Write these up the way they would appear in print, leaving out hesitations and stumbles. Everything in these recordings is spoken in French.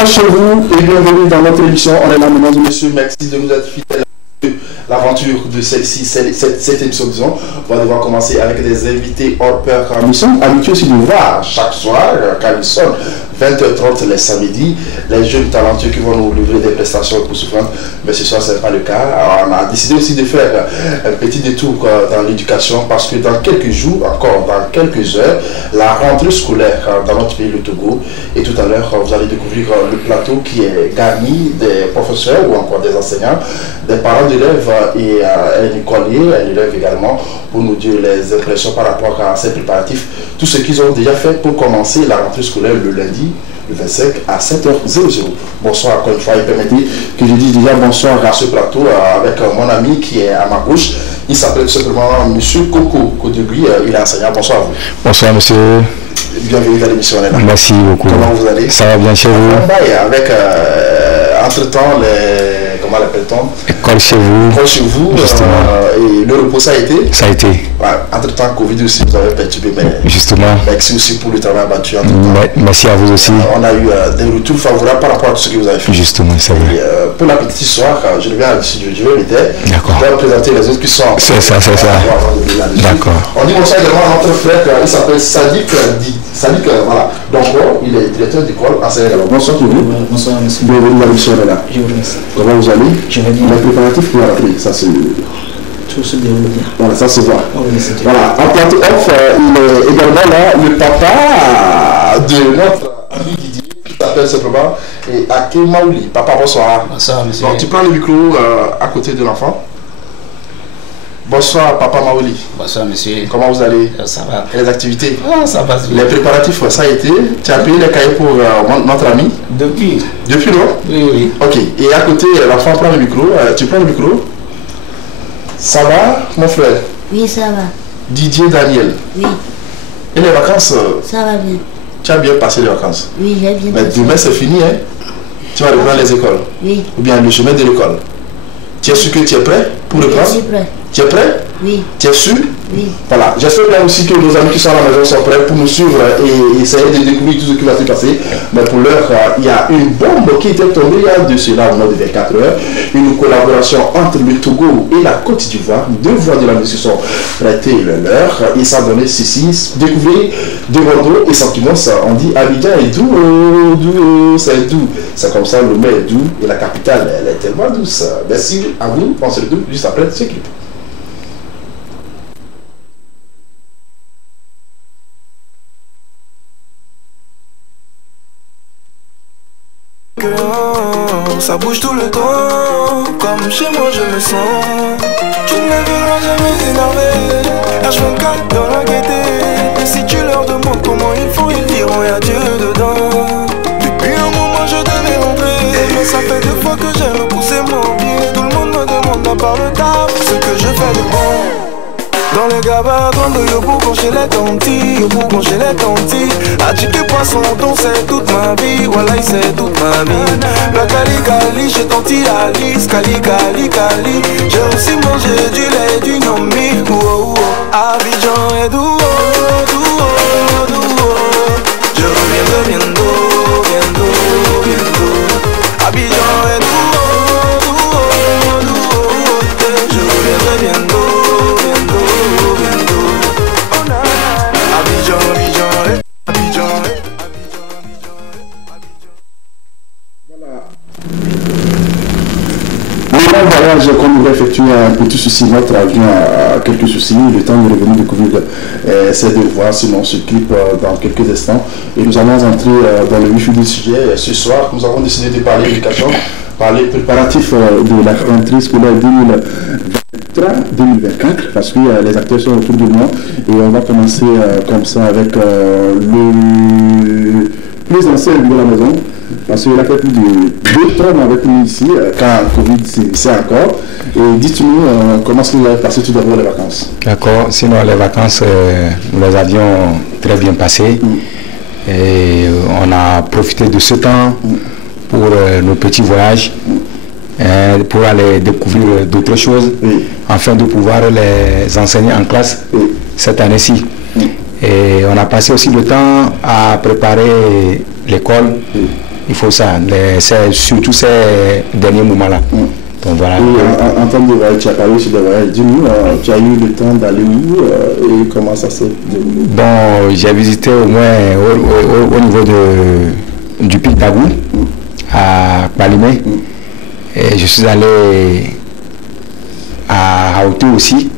Bonsoir chez vous et bienvenue dans notre émission. On est là, mesdames et messieurs. Merci de nous être fidèles. L'aventure de celle-ci, cette émission, disons, on va devoir commencer avec des invités hors pair. Nous sommes habitués aussi de voir chaque soir, quand ils sont 20h30 les samedis, les jeunes talentueux qui vont nous livrer des prestations pour souffrantes. Mais ce soir, ce n'est pas le cas. Alors, on a décidé aussi de faire un petit détour dans l'éducation parce que dans quelques jours, encore dans quelques heures, la rentrée scolaire dans notre pays, le Togo. Et tout à l'heure, vous allez découvrir le plateau qui est garni des professeurs ou encore des enseignants, des parents d'élèves et un écolier, un élève également, pour nous dire les impressions par rapport à ces préparatifs, tout ce qu'ils ont déjà fait pour commencer la rentrée scolaire le lundi, le 25 à 7h00. Bonsoir encore une fois, et permettez que je dise déjà bonsoir à ce plateau avec mon ami qui est à ma gauche. Il s'appelle tout simplement M. Coco Kodegui, il est enseignant. Bonsoir à vous. Bonsoir monsieur. Bienvenue à l'émission. Merci beaucoup. Comment vous allez? Ça va bien chez vous? Avec entre-temps les... Comment l'appelle-t-on? École chez vous. École chez vous. Justement. Et le repos, ça a été? Ça a été. Ouais, entre-temps, Covid aussi, vous avez perturbé. Mais justement. Merci aussi pour le travail abattu. Merci à vous aussi. On a eu des retours favorables par rapport à tout ce que vous avez fait. Justement, c'est vrai. Pour la petite histoire, je reviens à je vais m'aider. D'accord. Je vais présenter les autres qui sont... C'est ça, c'est ça. D'accord. On dit bonsoir également à notre frère, il s'appelle Sadik Di. Sadik, voilà. Donc, il est directeur d'école enseignant. Bonsoir pour vous. Bonsoir, monsieur. Bienvenue à l'émission, là. Je vous remercie. Comment vous allez? Je vais bien. Les préparatifs pour la rentrée, ça c'est... Tout se déroule bien. Voilà, ça se voit. Oh, oui, voilà, en plateau off, il est également là, le papa de notre ami Didier, qui s'appelle simplement Ake Maouli. Papa, bonsoir. Bonsoir, monsieur. Donc, tu prends le micro à côté de l'enfant. Bonsoir, papa Maouli. Bonsoir, monsieur. Comment vous allez? Ça va. Et les activités? Ah, ça va. Les préparatifs, ça a été. Tu as payé les cahiers pour notre ami? Depuis. Depuis, non? Oui, oui. Ok. Et à côté, l'enfant prend le micro. Tu prends le micro? Ça va, mon frère? Oui, ça va. Didier Daniel? Oui. Et les vacances? Ça va bien. Tu as bien passé les vacances? Oui, j'ai bien passé. Mais demain, c'est fini, hein? Tu vas reprendre les écoles? Oui. Ou bien le chemin de l'école? Tu es sûr que tu es prêt pour reprendre? Je suis prêt. Tu es prêt? Oui. Tu es sûr? Oui. Voilà. J'espère bien aussi que nos amis qui sont à la maison sont prêts pour nous suivre et essayer de découvrir tout ce qui va se passer. Mais pour l'heure, il y a une bombe qui était tombée il y a de cela au moins de 24 heures. Une collaboration entre le Togo et la Côte d'Ivoire. Deux voix de la musique sont prêtées le leur. Et ça donnait ceci. Découvrir de Bordeaux et sentiments. On dit Abidjan est doux, doux, c'est doux. C'est comme ça, le mets est doux et la capitale, elle est tellement douce. Merci à vous. On se retrouve juste après ce clip. Ça bouge tout le temps, comme chez moi je me sens. Tu ne me verras jamais énervé, H24 dans la gaieté. Et si tu leur demandes comment ils font, ils diront y'a Dieu dedans. Depuis un moment je devais rentrer, mais ça fait 2 fois que j'ai repoussé mon pied. Tout le monde me demande à part le taf, ce que je fais de bon. Dans les gabas, yo pour concher les tontis, yo pour concher les tontis. Attiquer poisson, ton c'est toute ma vie, voilà c'est toute ma vie. La cali cali, chez tonti Alice, cali cali cali. J'ai aussi mangé du lait, du gnomi, oh oh. Abidjan est doux, doux, doux. Je reviendrai bientôt, bientôt, bientôt. Abidjan est doux, doux, doux. Je reviendrai bientôt. Le voyage qu'on nous va effectuer un petit souci, notre avion a quelques soucis, le temps de revenir découvrir c'est de voir sinon ce clip dans quelques instants et nous allons entrer dans le vif du sujet. Ce soir, nous avons décidé de parler éducation, parler préparatifs de la rentrée scolaire 2023-2024 parce que les acteurs sont autour de moi et on va commencer comme ça avec le plus ancien de la maison. Parce qu'il a fait plus de 2 ans avec nous ici, quand Covid c'est encore. Et dites-nous comment est-ce que vous avez passé tout d'abord les vacances? D'accord, sinon les vacances, nous les avions très bien passées. Et on a profité de ce temps pour nos petits voyages, pour aller découvrir d'autres choses, afin de pouvoir les enseigner en classe cette année-ci. Et on a passé aussi le temps à préparer l'école il faut ça, surtout ces derniers moments-là. Donc voilà. Et en termes de voyage, tu as parlé aussi de voyage. Dis-nous, tu as eu le temps d'aller où et comment ça s'est déroulé? Bon, j'ai visité au moins au niveau du Pic d'Agou, à Palimé. Et je suis allé à Haouté aussi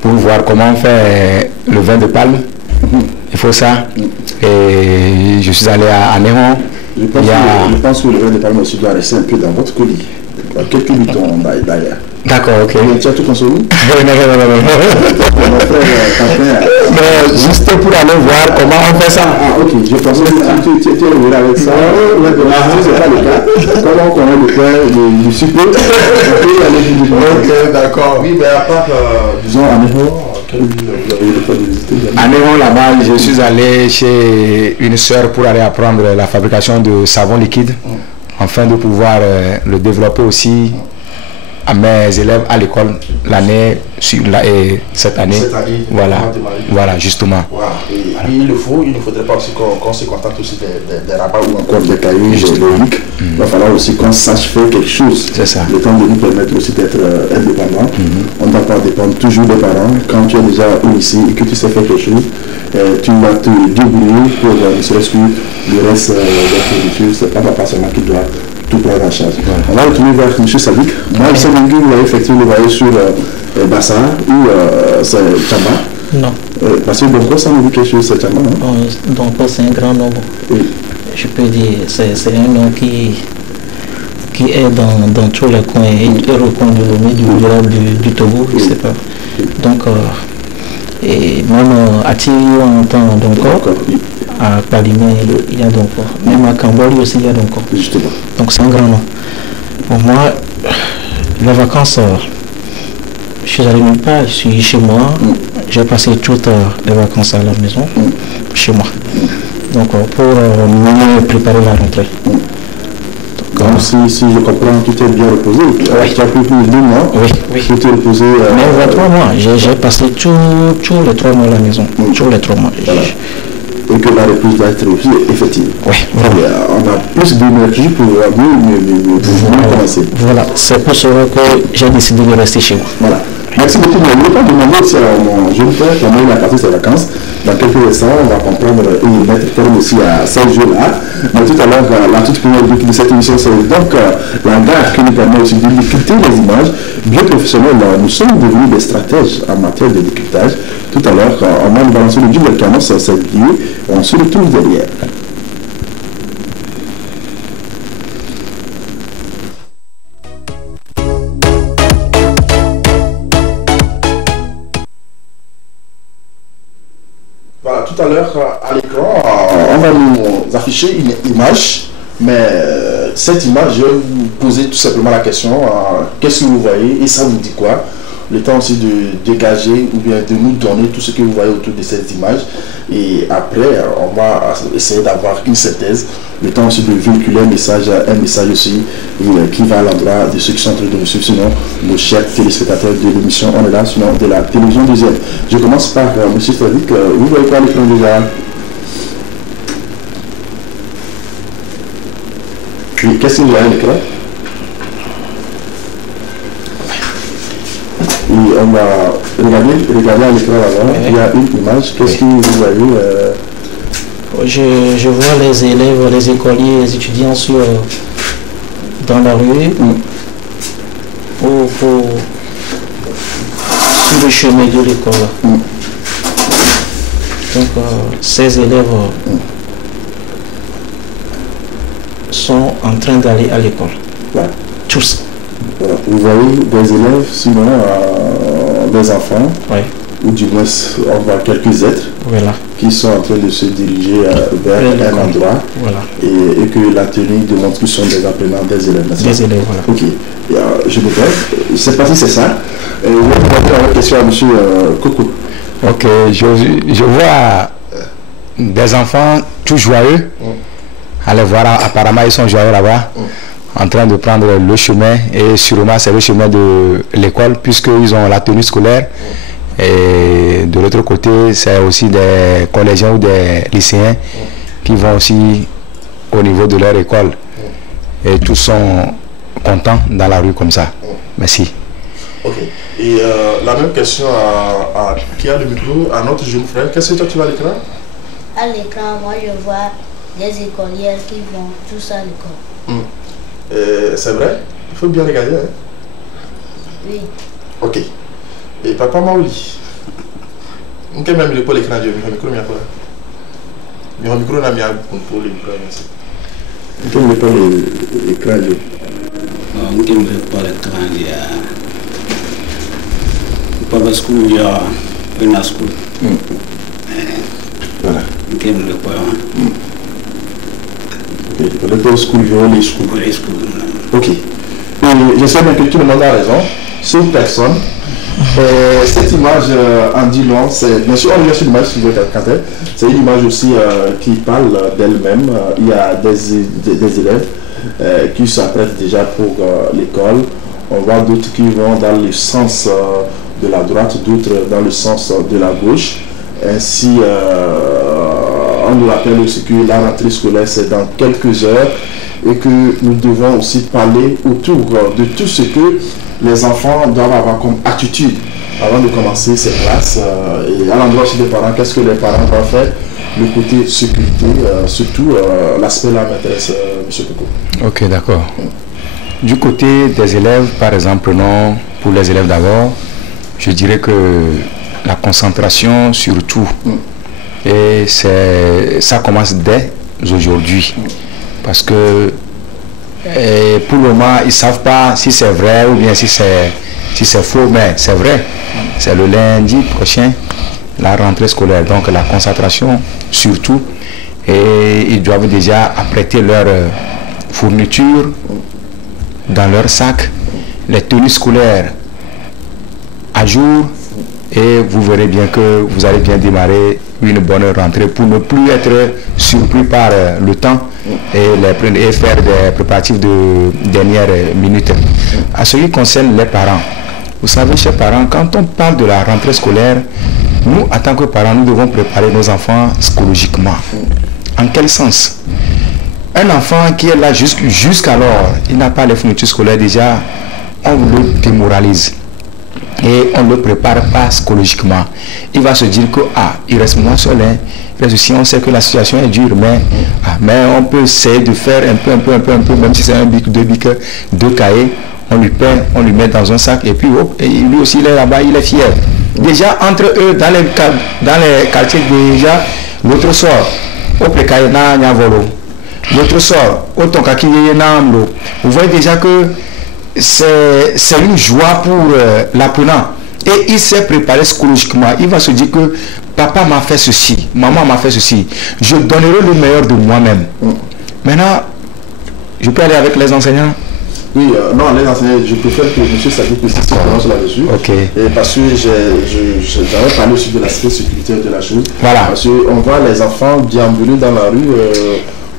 pour voir comment on fait le vin de palme. Il faut ça. Et je suis allé à Néron. Je pense que le vin de palme aussi doit rester un peu dans votre colis. Quelques boutons d'ailleurs. D'accord, ok. Tu as tout consommé? Non. Mais juste pour aller voir comment on fait ça. Ah, ok. Je pensais que tu étais revenu avec ça. C'est pas le cas. Comment on connaît le point du sucre? Ok, d'accord. Oui, mais à part, disons, à Néron, quelle ville vous avez eu le temps de visiter? À Néron, là-bas, je suis allé chez une sœur pour aller apprendre la fabrication de savon liquide, afin de pouvoir le développer aussi à mes élèves à l'école cette année. Voilà, justement. Wow. Et il ne faudrait pas aussi qu'on se contente aussi des rabats ou encore des cahiers géologiques. Il va falloir aussi qu'on sache faire quelque chose. C'est ça. Le temps de nous permettre aussi d'être indépendants. On ne doit pas dépendre toujours des parents. Quand tu es déjà au lycée et que tu sais faire quelque chose, tu vas te débrouiller pour ne serait-ce que le reste des fournitures. C'est pas papa seulement qui doit tout prendre en charge. On va retourner vers M. Sadik. Moi, je sais que vous avez effectué le voyage sur Bassa ou c'est Tchamba. Non. Parce que Donko, ça me dit quelque chose, c'est Tchamba, non? Donko, c'est un grand nom. Oui. Je peux dire, c'est un nom qui est dans tous les coins et reconnu du Togo, je ne sais pas. Donc, et même à Thierry, on entend Donko. À Palimé, il y a Donko. Même à Camboli aussi, il y a Donko. Justement. Donc c'est un grand nom. Pour moi, les vacances, je suis allé nulle part, je suis chez moi. J'ai passé toutes les vacances à la maison, chez moi. Donc pour mieux préparer la rentrée. Donc si je comprends, tu t'es bien reposé. Oui. Tu as pris plus de 2 mois. Oui. Tu t'es reposé. Mais 3 mois. J'ai passé tous les 3 mois à la maison. Tous les 3 mois. Voilà. Et que la reprise doit être aussi effective. Oui, voilà. On a plus d'énergie pour mieux commencer. Voilà, c'est pour cela que j'ai décidé de rester chez moi. Voilà. Merci beaucoup. Je ne vais pas demander si mon jeune frère comment il a passé ses vacances. Dans quelques instants, on va comprendre et mettre terme aussi à ces jours-là. Mais tout à l'heure, la toute première brique de cette émission, c'est donc la gare qui nous permet aussi de décrypter les images. Bien professionnels, nous sommes devenus des stratèges en matière de décryptage. Tout à l'heure, on va nous balancer le jingle qui annonce cette vidéo. On se retrouve derrière. Voilà, tout à l'heure, à l'écran, on va nous afficher une image, mais cette image, je vais vous poser tout simplement la question, qu'est-ce que vous voyez et ça vous dit quoi? Le temps aussi de dégager ou bien de nous donner tout ce que vous voyez autour de cette image. Et après, on va essayer d'avoir une synthèse. Le temps aussi de véhiculer un message aussi qui va à l'endroit de ceux qui sont en train de nous suivre. Sinon, nos chers téléspectateurs de l'émission, on est là, sinon de la télévision deuxième. Je commence par M. Sadik. Vous voyez quoi à l'écran déjà? Oui, qu'est-ce que vous voyez à l'écran? Et on va regarder à l'écran là-bas, il y a une image. Qu'est-ce que vous voyez? Je vois les élèves, les écoliers, les étudiants dans la rue sur le chemin de l'école. Donc ces élèves sont en train d'aller à l'école. Ouais. Tous. Voilà. Vous voyez des élèves, sinon des enfants, ou du moins on voit quelques êtres qui sont en train de se diriger vers un endroit et que la tenue démontre qu'ils sont des apprenants, des élèves. Des élèves, voilà. Ok, je me perds. Je ne sais pas si c'est ça. Je vais poser la question à M. Coco. Ok, je vois des enfants tout joyeux. Allez voir, apparemment ils sont joyeux là-bas. En train de prendre le chemin et sûrement c'est le chemin de l'école puisqu'ils ont la tenue scolaire et de l'autre côté c'est aussi des collégiens ou des lycéens qui vont aussi au niveau de leur école. Et tous sont contents dans la rue comme ça. Merci. Ok. Et la même question à qui a le micro, à notre jeune frère. Qu'est-ce que toi tu vas à l'écran? À l'écran, moi je vois des écolières qui vont tous à l'école. C'est vrai? Il faut bien regarder. Hein? Oui. Ok. Et papa Maouli? On peut même l'école l'écran de micro, mais micro n'a bien pour l'écran. On peut mettre l'écran de. On peut mettre l'écran de. Public school, il y a une school. Voilà. On peut mettre l'école school, les school. Ok. Je sais bien que tout le monde a raison. Sauf personne. Cette image en dit long. Bien sûr, on regarde sur l'image sur votre cantel. C'est une image aussi qui parle d'elle-même. Il y a des élèves qui s'apprêtent déjà pour l'école. On voit d'autres qui vont dans le sens de la droite, d'autres dans le sens de la gauche. Ainsi, on nous rappelle aussi que la rentrée scolaire, c'est dans quelques heures et que nous devons aussi parler autour de tout ce que les enfants doivent avoir comme attitude avant de commencer ces classes. Et à l'endroit aussi des parents, qu'est-ce que les parents doivent faire? Le côté sécurité, surtout l'aspect là m'intéresse, M. Coco. Ok, d'accord. Du côté des élèves, par exemple, non, pour les élèves d'abord, je dirais que la concentration surtout, et ça commence dès aujourd'hui. Parce que pour le moment, ils ne savent pas si c'est vrai ou bien si c'est faux, mais c'est vrai. C'est le lundi prochain, la rentrée scolaire. Donc la concentration surtout, et ils doivent déjà apprêter leur fourniture dans leur sac, les tenues scolaires à jour, et vous verrez bien que vous allez bien démarrer une bonne rentrée pour ne plus être surpris par le temps et faire des préparatifs de dernière minute. À ce qui concerne les parents, vous savez, chers parents, quand on parle de la rentrée scolaire, nous, en tant que parents, nous devons préparer nos enfants psychologiquement. En quel sens? Un enfant qui est là jusqu'alors, il n'a pas les fournitures scolaires, déjà, on le démoralise. Et on ne le prépare pas psychologiquement. Il va se dire que il reste moins seul. Si on sait que la situation est dure, mais on peut essayer de faire un peu, même si c'est un bic, deux cahiers, on lui peint, on lui met dans un sac et puis et lui aussi il est là-bas, il est fier. Déjà entre eux, dans les quartiers, déjà, l'autre sort, l'autre sort, vous voyez déjà que c'est une joie pour l'apprenant. Et il s'est préparé psychologiquement. Il va se dire que papa m'a fait ceci, maman m'a fait ceci. Je donnerai le meilleur de moi-même. Maintenant, je peux aller avec les enseignants? Oui, non, les enseignants, je préfère que M. Sadik se prononce là-dessus. Ok. Parce que j'avais parlé aussi de l'aspect sécuritaire de la chose. Voilà. Parce qu'on voit les enfants déambuler dans la rue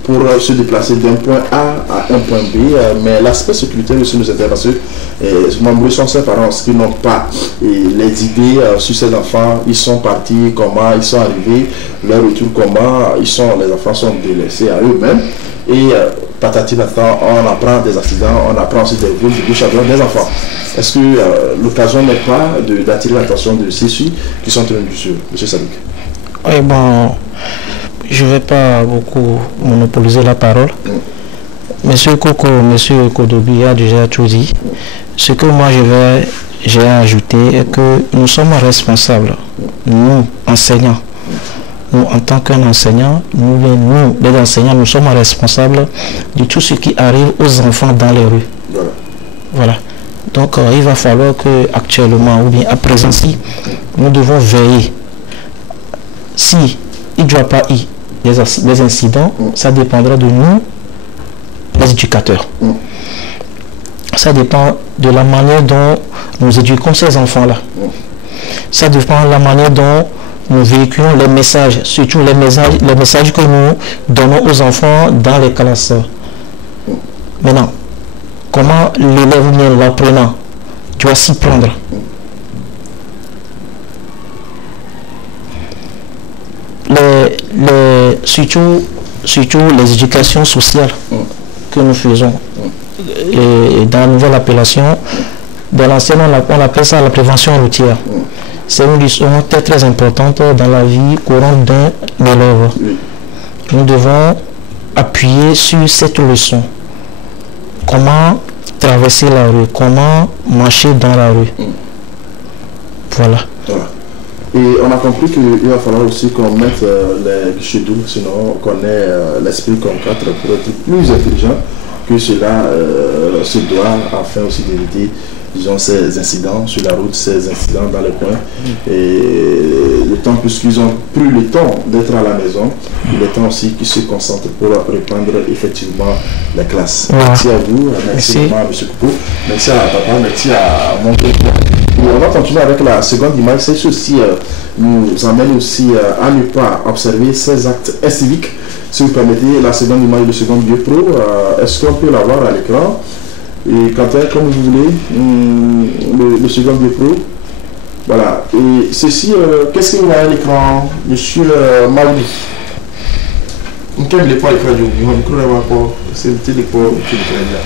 pour se déplacer d'un point A à un point B, mais l'aspect sécuritaire aussi nous intéresse parce que nombreux sont ces parents qui n'ont pas les idées sur ces enfants. Ils sont partis, comment ils sont arrivés, leur retour, comment les enfants sont délaissés à eux-mêmes. Et patati patata, on apprend des accidents, on apprend aussi des vols de gauche à droite des enfants. Est-ce que l'occasion n'est pas d'attirer l'attention de ceux qui sont tenus du sur, M. Sadik? Oui, bon, je ne vais pas beaucoup monopoliser la parole. Monsieur Coco, Monsieur Kodobi a déjà tout dit. Ce que moi j'ai ajouté est que nous sommes responsables, nous, enseignants. Nous, en tant qu'enseignants, nous, les enseignants, nous sommes responsables de tout ce qui arrive aux enfants dans les rues. Voilà. Donc, il va falloir que actuellement, ou bien à présent, si nous devons veiller, si il ne doit pas y des incidents, ça dépendra de nous, les éducateurs. Ça dépend de la manière dont nous éduquons ces enfants-là. Ça dépend de la manière dont nous véhiculons les messages, surtout les messages que nous donnons aux enfants dans les classes. Maintenant, comment l'élève ou bien l'apprenant doit s'y prendre? Surtout surtout les éducations sociales que nous faisons. Et dans la nouvelle appellation, dans l'ancienne, on appelle ça la prévention routière. C'est une leçon très très importante dans la vie courante d'un élève. Nous devons appuyer sur cette leçon. Comment traverser la rue, comment marcher dans la rue. Voilà. Et on a compris qu'il va falloir aussi qu'on mette les guichets doubles, sinon qu'on ait l'esprit concret pour être plus intelligent que cela se doit, afin aussi d'éviter, disons, ces incidents sur la route, ces incidents dans les coins. Et le temps, puisqu'ils ont pris le temps d'être à la maison, il est temps aussi qu'ils se concentrent pour reprendre effectivement les classes. Merci à vous, merci à M. Coupeau, merci à papa, merci à mon père. On va continuer avec la seconde image. C'est ceci nous amène aussi à ne pas observer ces actes inciviques. Si vous permettez, la seconde image de seconde Dieu Pro, est-ce qu'on peut la voir à l'écran? Et quand elle, comme vous voulez, le second Dieu Pro. Voilà. Et ceci, qu'est-ce qu'il y a à l'écran, monsieur Maoudi? Quel n'est pas l'écran du micro? C'est le téléphone qui est là.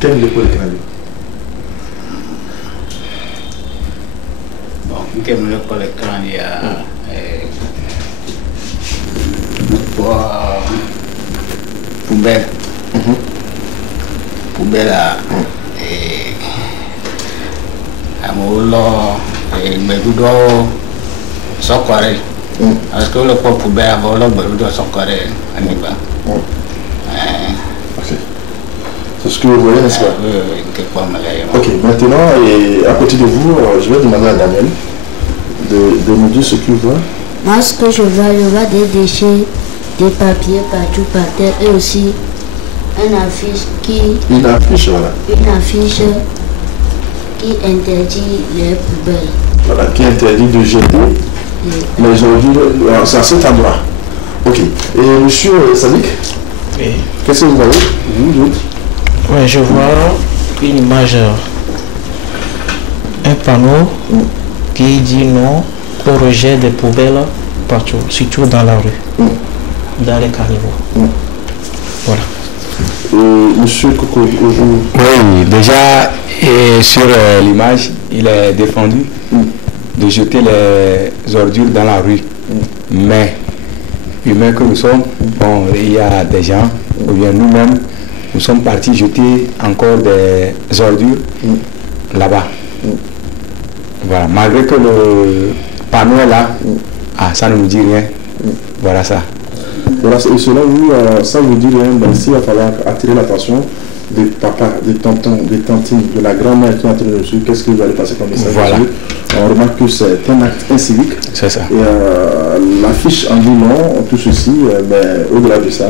Quel est le l'écran? Bon, quel est l'écran? Il y a poubelle. Poubelle à Bedudo Sokore. Parce que le poubelle a Bedudo Sokore à Niba. C'est ce que vous voyez, n'est-ce pas? Ok, maintenant, et à côté de vous, je vais demander à Daniel de nous dire ce qu'il voit. Moi, ce que je vois des déchets, des papiers partout par terre et aussi une affiche qui... Une affiche, voilà. Une affiche qui interdit les poubelles. Voilà, qui interdit de jeter les ordures. C'est à cet endroit. Ok. Et monsieur Sadik, qu'est-ce que vous voyez? Oui, je vois une image, un panneau qui dit non au rejet des poubelles partout, surtout dans la rue, dans les carnivaux. Voilà. Monsieur Coco, oui, déjà sur l'image, il est défendu de jeter les ordures dans la rue. Mais, humains que nous sommes, bon, il y a des gens, ou bien nous-mêmes, nous sommes partis jeter encore des ordures là-bas. Voilà, malgré que le panneau est là, ça ne nous dit rien. Voilà ça. Voilà, et cela, ça vous dit rien, mais il va falloir attirer l'attention de papa, de tonton, de tantine, de la grand-mère qui est en train de suivre. Qu'est-ce que vous allez passer comme message? Voilà. On remarque que c'est un acte incivique. C'est ça. Et l'affiche en dit non, tout ceci, mais au-delà de ça,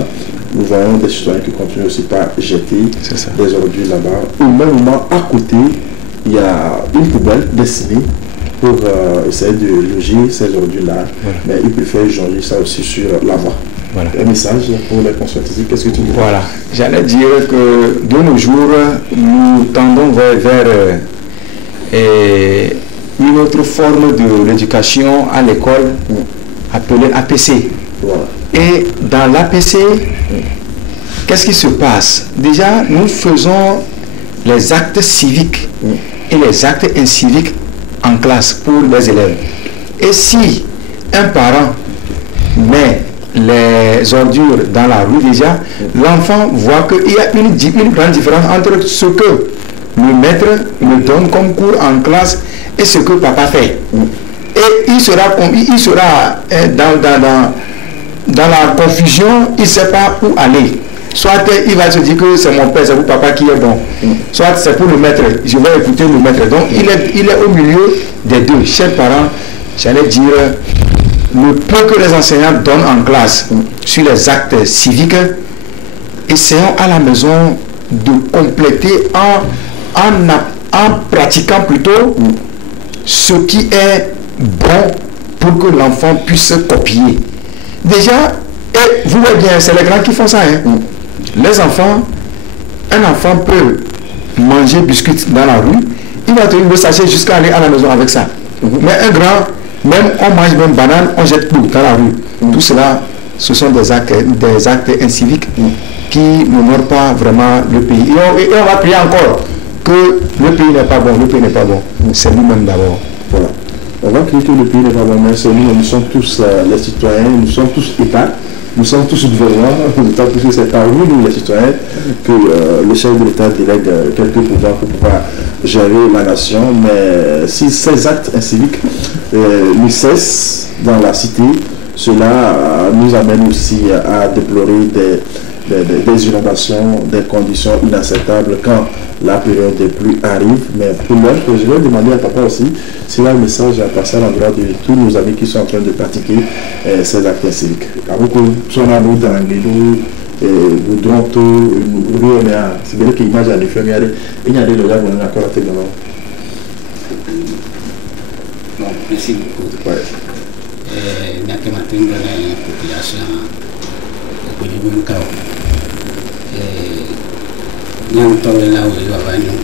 nous voyons des citoyens qui continuent aussi par jeter des ordures là-bas. Au même moment, à côté, il y a une poubelle destinée pour essayer de loger ces ordures-là. Voilà. Mais ils préfèrent changer ça aussi sur la voie. Voilà. Un message pour les conscientiser. Qu'est-ce que tu dis? Voilà. J'allais dire que de nos jours, nous tendons vers une autre forme de l'éducation à l'école appelée APC. Voilà. Et dans l'APC, qu'est-ce qui se passe? Déjà, nous faisons les actes civiques et les actes inciviques en classe pour les élèves. Et si un parent met les ordures dans la rue déjà, l'enfant voit qu'il y a une grande différence entre ce que le maître me donne comme cours en classe et ce que papa fait. Et il sera dans la confusion, il ne sait pas où aller. Soit il va se dire que c'est mon père, c'est pour papa qui est bon. Soit c'est pour le maître, je vais écouter le maître. Donc il est au milieu des deux. Chers parents, j'allais dire, le peu que les enseignants donnent en classe sur les actes civiques, essayons à la maison de compléter en pratiquant plutôt ce qui est bon pour que l'enfant puisse copier. Déjà, et vous voyez bien, c'est les grands qui font ça. Les enfants, un enfant peut manger biscuits dans la rue, il va tenir le sachet jusqu'à aller à la maison avec ça. Mais un grand, même on mange même banane, on jette tout dans la rue. Tout cela, ce sont des actes inciviques qui n'honorent pas vraiment le pays. Et on va prier encore que le pays n'est pas bon, le pays n'est pas bon. C'est nous-mêmes d'abord. Voilà. On va crier que le pays n'est pas bon, mais c'est nous sommes tous les citoyens, nous sommes tous États, nous sommes tous gouvernants, d'autant plus que c'est parmi nous les citoyens que le chef de l'État délègue quelques pouvoirs pour pouvoir gérer la nation. Mais si ces actes inciviques nous cessent dans la cité, cela nous amène aussi à déplorer des inondations, des conditions inacceptables quand la période des pluies arrive. Mais pour l'heure, je vais demander à papa aussi s'il a un message à passer à l'endroit de tous nos amis qui sont en train de pratiquer ces actes civiques. C'est vrai que l'image a fait, il y a des gens qui ont encore à témoigner. Bon, merci beaucoup. La population yang tahu lah udah banyak,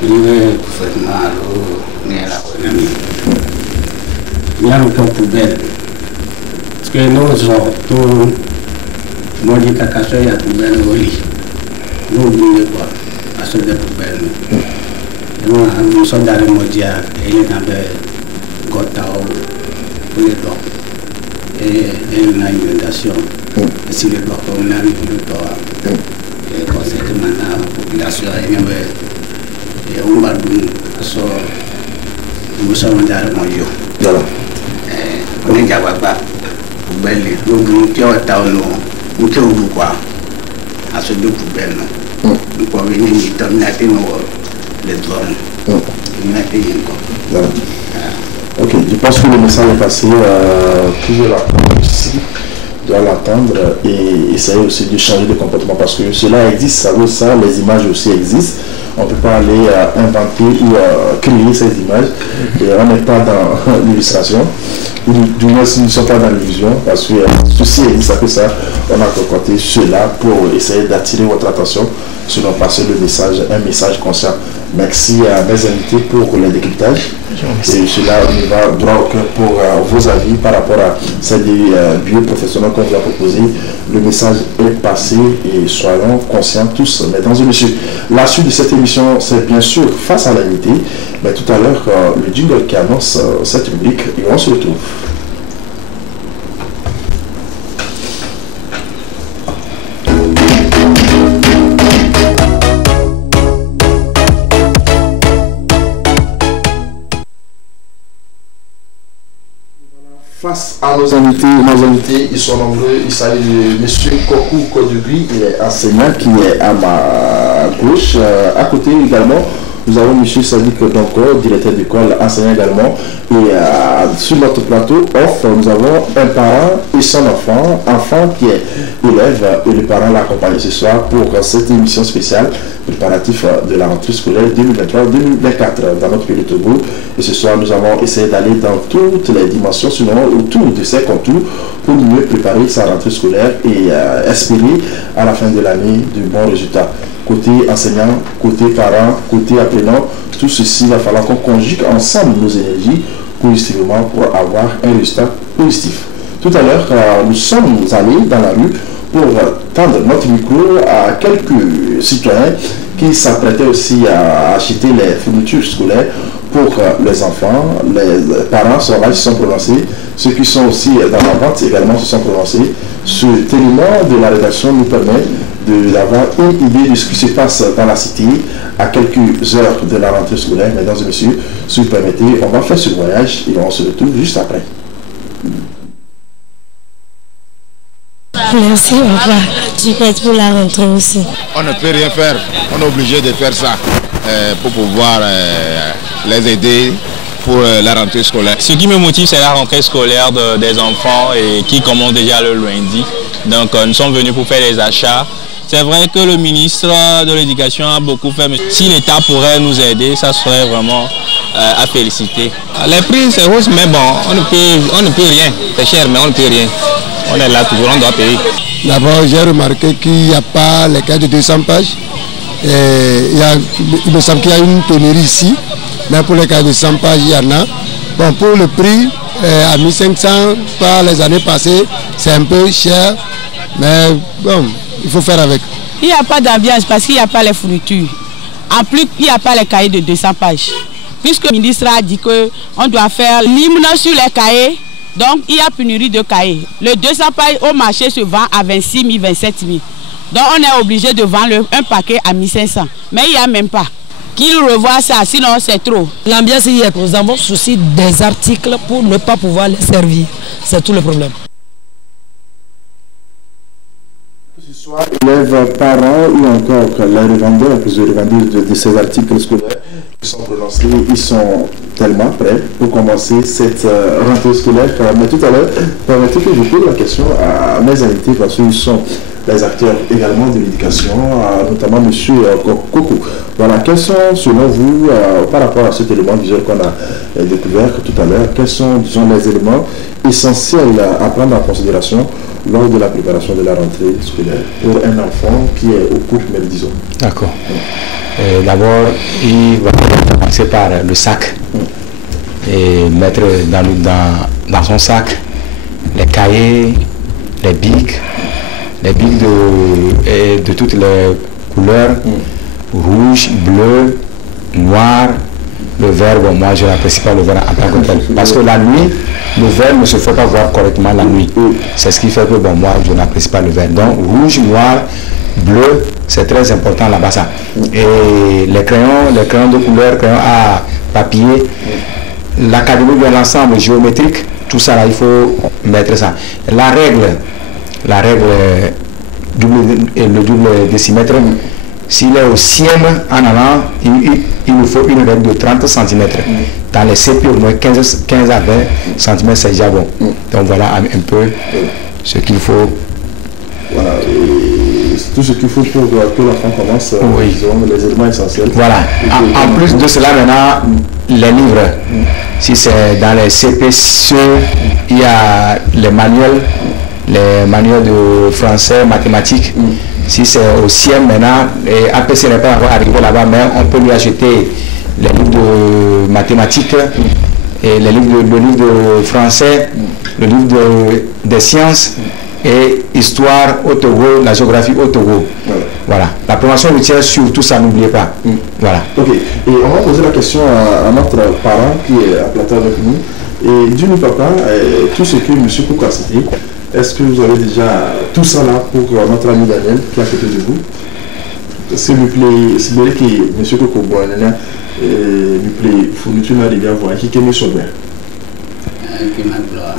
ini gouvernement lo ni lah kami, yang tahu pubel, sekarang no tu mau kita kasih ya pubel oli, no ni apa, asal dia pubel ni, no saudara mau dia, ini sampai gotau, boleh dok, ini na inundation, si le dok tu na inundation. Conséquemment la population est bien et on va nous sommes dans le monde. On est déjà pas belle nous qui ont été nous qui ont quoi à ce deux poubelles nous pouvons venir terminer les zones ok, je pense que le message est passé plusieurs ici doit l'attendre et essayer aussi de changer de comportement parce que cela existe, ça, les images aussi existent. On ne peut pas aller inventer ou créer ces images et on n'est pas dans l'illustration, du moins nous ne sommes pas dans l'illusion parce que ceci existe, ça fait ça, on a concocté cela pour essayer d'attirer votre attention sur passer le message, un message conscient. Merci à mes invités pour les décryptages. Et cela on va droit au cœur pour vos avis par rapport à ces bioprofessionnels qu'on vous a proposé. Le message est passé et soyons conscients tous, mesdames et messieurs. La suite de cette émission, c'est bien sûr face à l'invité, mais tout à l'heure, le jingle qui annonce cette rubrique et on se retrouve. Face à nos invités, ils sont nombreux. Il s'agit de M. Kokou Kodugui, il est enseignant qui est à ma gauche. À côté également, nous avons M. Sadik Donko, directeur d'école, enseignant également. Et sur notre plateau, nous avons un parent et son enfant qui est élève, et le parent l'accompagne ce soir pour cette émission spéciale préparatif de la rentrée scolaire 2023-2024 dans notre pays de Togo. Et ce soir, nous avons essayé d'aller dans toutes les dimensions, sinon autour de ces contours, pour mieux préparer sa rentrée scolaire et espérer à la fin de l'année de bons résultats. Côté enseignant, côté parent, côté apprenant, tout ceci, il va falloir qu'on conjugue ensemble nos énergies positivement pour avoir un résultat positif. Tout à l'heure, nous sommes allés dans la rue pour tendre notre micro à quelques citoyens qui s'apprêtaient aussi à acheter les fournitures scolaires pour les enfants. Les parents sont là, ils se sont prononcés. Ceux qui sont aussi dans la vente également se sont prononcés. Ce élément de la rédaction nous permet d'avoir une idée de ce qui se passe dans la cité à quelques heures de la rentrée scolaire. Mesdames et messieurs, si vous permettez, on va faire ce voyage et on se retrouve juste après. Merci, papa. Tu fais pour la rentrée aussi. On ne peut rien faire. On est obligé de faire ça pour pouvoir les aider pour la rentrée scolaire. Ce qui me motive, c'est la rentrée scolaire des enfants et qui commence déjà le lundi. Donc nous sommes venus pour faire les achats. C'est vrai que le ministre de l'Éducation a beaucoup fait, mais si l'État pourrait nous aider, ça serait vraiment à féliciter. Les prix, c'est hausse, mais bon, on ne peut rien. C'est cher, mais on ne peut rien. On est là toujours, on doit payer. D'abord, j'ai remarqué qu'il n'y a pas les cas de 200 pages. Il me semble qu'il y a une tonnerie ici. Mais pour les cahiers de 100 pages, il y en a. Bon, pour le prix, à 1500 par les années passées, c'est un peu cher. Mais bon, il faut faire avec. Il n'y a pas d'ambiance parce qu'il n'y a pas les fournitures. En plus, il n'y a pas les cahiers de 200 pages. Puisque le ministre a dit qu'on doit faire l'hymne sur les cahiers, donc il y a pénurie de cahiers. Le 200 pages au marché se vend à 26 000, 27 000. Donc on est obligé de vendre un paquet à 1500. Mais il n'y a même pas. Qu'il revoie ça, sinon c'est trop. L'ambiance y est. Nous avons souci des articles pour ne pas pouvoir les servir. C'est tout le problème. Élèves, parents ou encore les revendeurs, de ces articles scolaires qui sont prononcés, ils sont tellement prêts pour commencer cette rentrée scolaire. Mais tout à l'heure, permettez que je pose la question à mes invités parce qu'ils sont les acteurs également de l'éducation, notamment M. Coco. Voilà, quels sont selon vous, par rapport à cet élément visuel qu'on a découvert tout à l'heure, quels sont disons, les éléments essentiels à prendre en considération lors de la préparation de la rentrée scolaire pour un enfant qui est au cours même, disons. D'accord. D'abord, il va commencer par le sac et mettre dans son sac les cahiers, les bics de toutes les couleurs, rouge, bleu, noir. Le vert, bon, moi je n'apprécie pas le vert en tant que tel. Parce que la nuit, le vert ne se fait pas voir correctement la nuit. C'est ce qui fait que bon, moi je n'apprécie pas le vert. Donc rouge, noir, bleu, c'est très important là-bas ça. Et les crayons de couleur, crayons à papier, l'académie de l'ensemble géométrique, tout ça là, il faut mettre ça. La règle, le double décimètre, s'il est au CIEM en allant, il nous faut une règle de 30 cm. Dans les CP, au moins 15 à 20 cm, c'est déjà bon. Donc voilà un peu ce qu'il faut. Voilà, tout ce qu'il faut pour que l'enfant commence, disons, les éléments essentiels. Voilà. En plus de cela, maintenant, les livres. Si c'est dans les CP, il y a les manuels de français, mathématiques. Si c'est au CIEM maintenant, et APC n'est pas encore arrivé là-bas, mais on peut lui acheter les livres de mathématiques, et le livre de français, le livre des sciences et histoire au Togo, la géographie au Togo. Voilà. La promotion routière sur tout ça, n'oubliez pas. Voilà. Ok. Et on va poser la question à notre parent qui est à plateau avec nous. Et dis-nous, papa, tout ce que M. Coco a cité, est-ce que vous avez déjà tout ça là pour notre ami Daniel qui est à côté de vous? S'il vous plaît, s'il vous plaît, que M. Coco Boanana, lui plaît, fourniture n'a déjà voir qui est M. Sobert. Qui m'a gloire.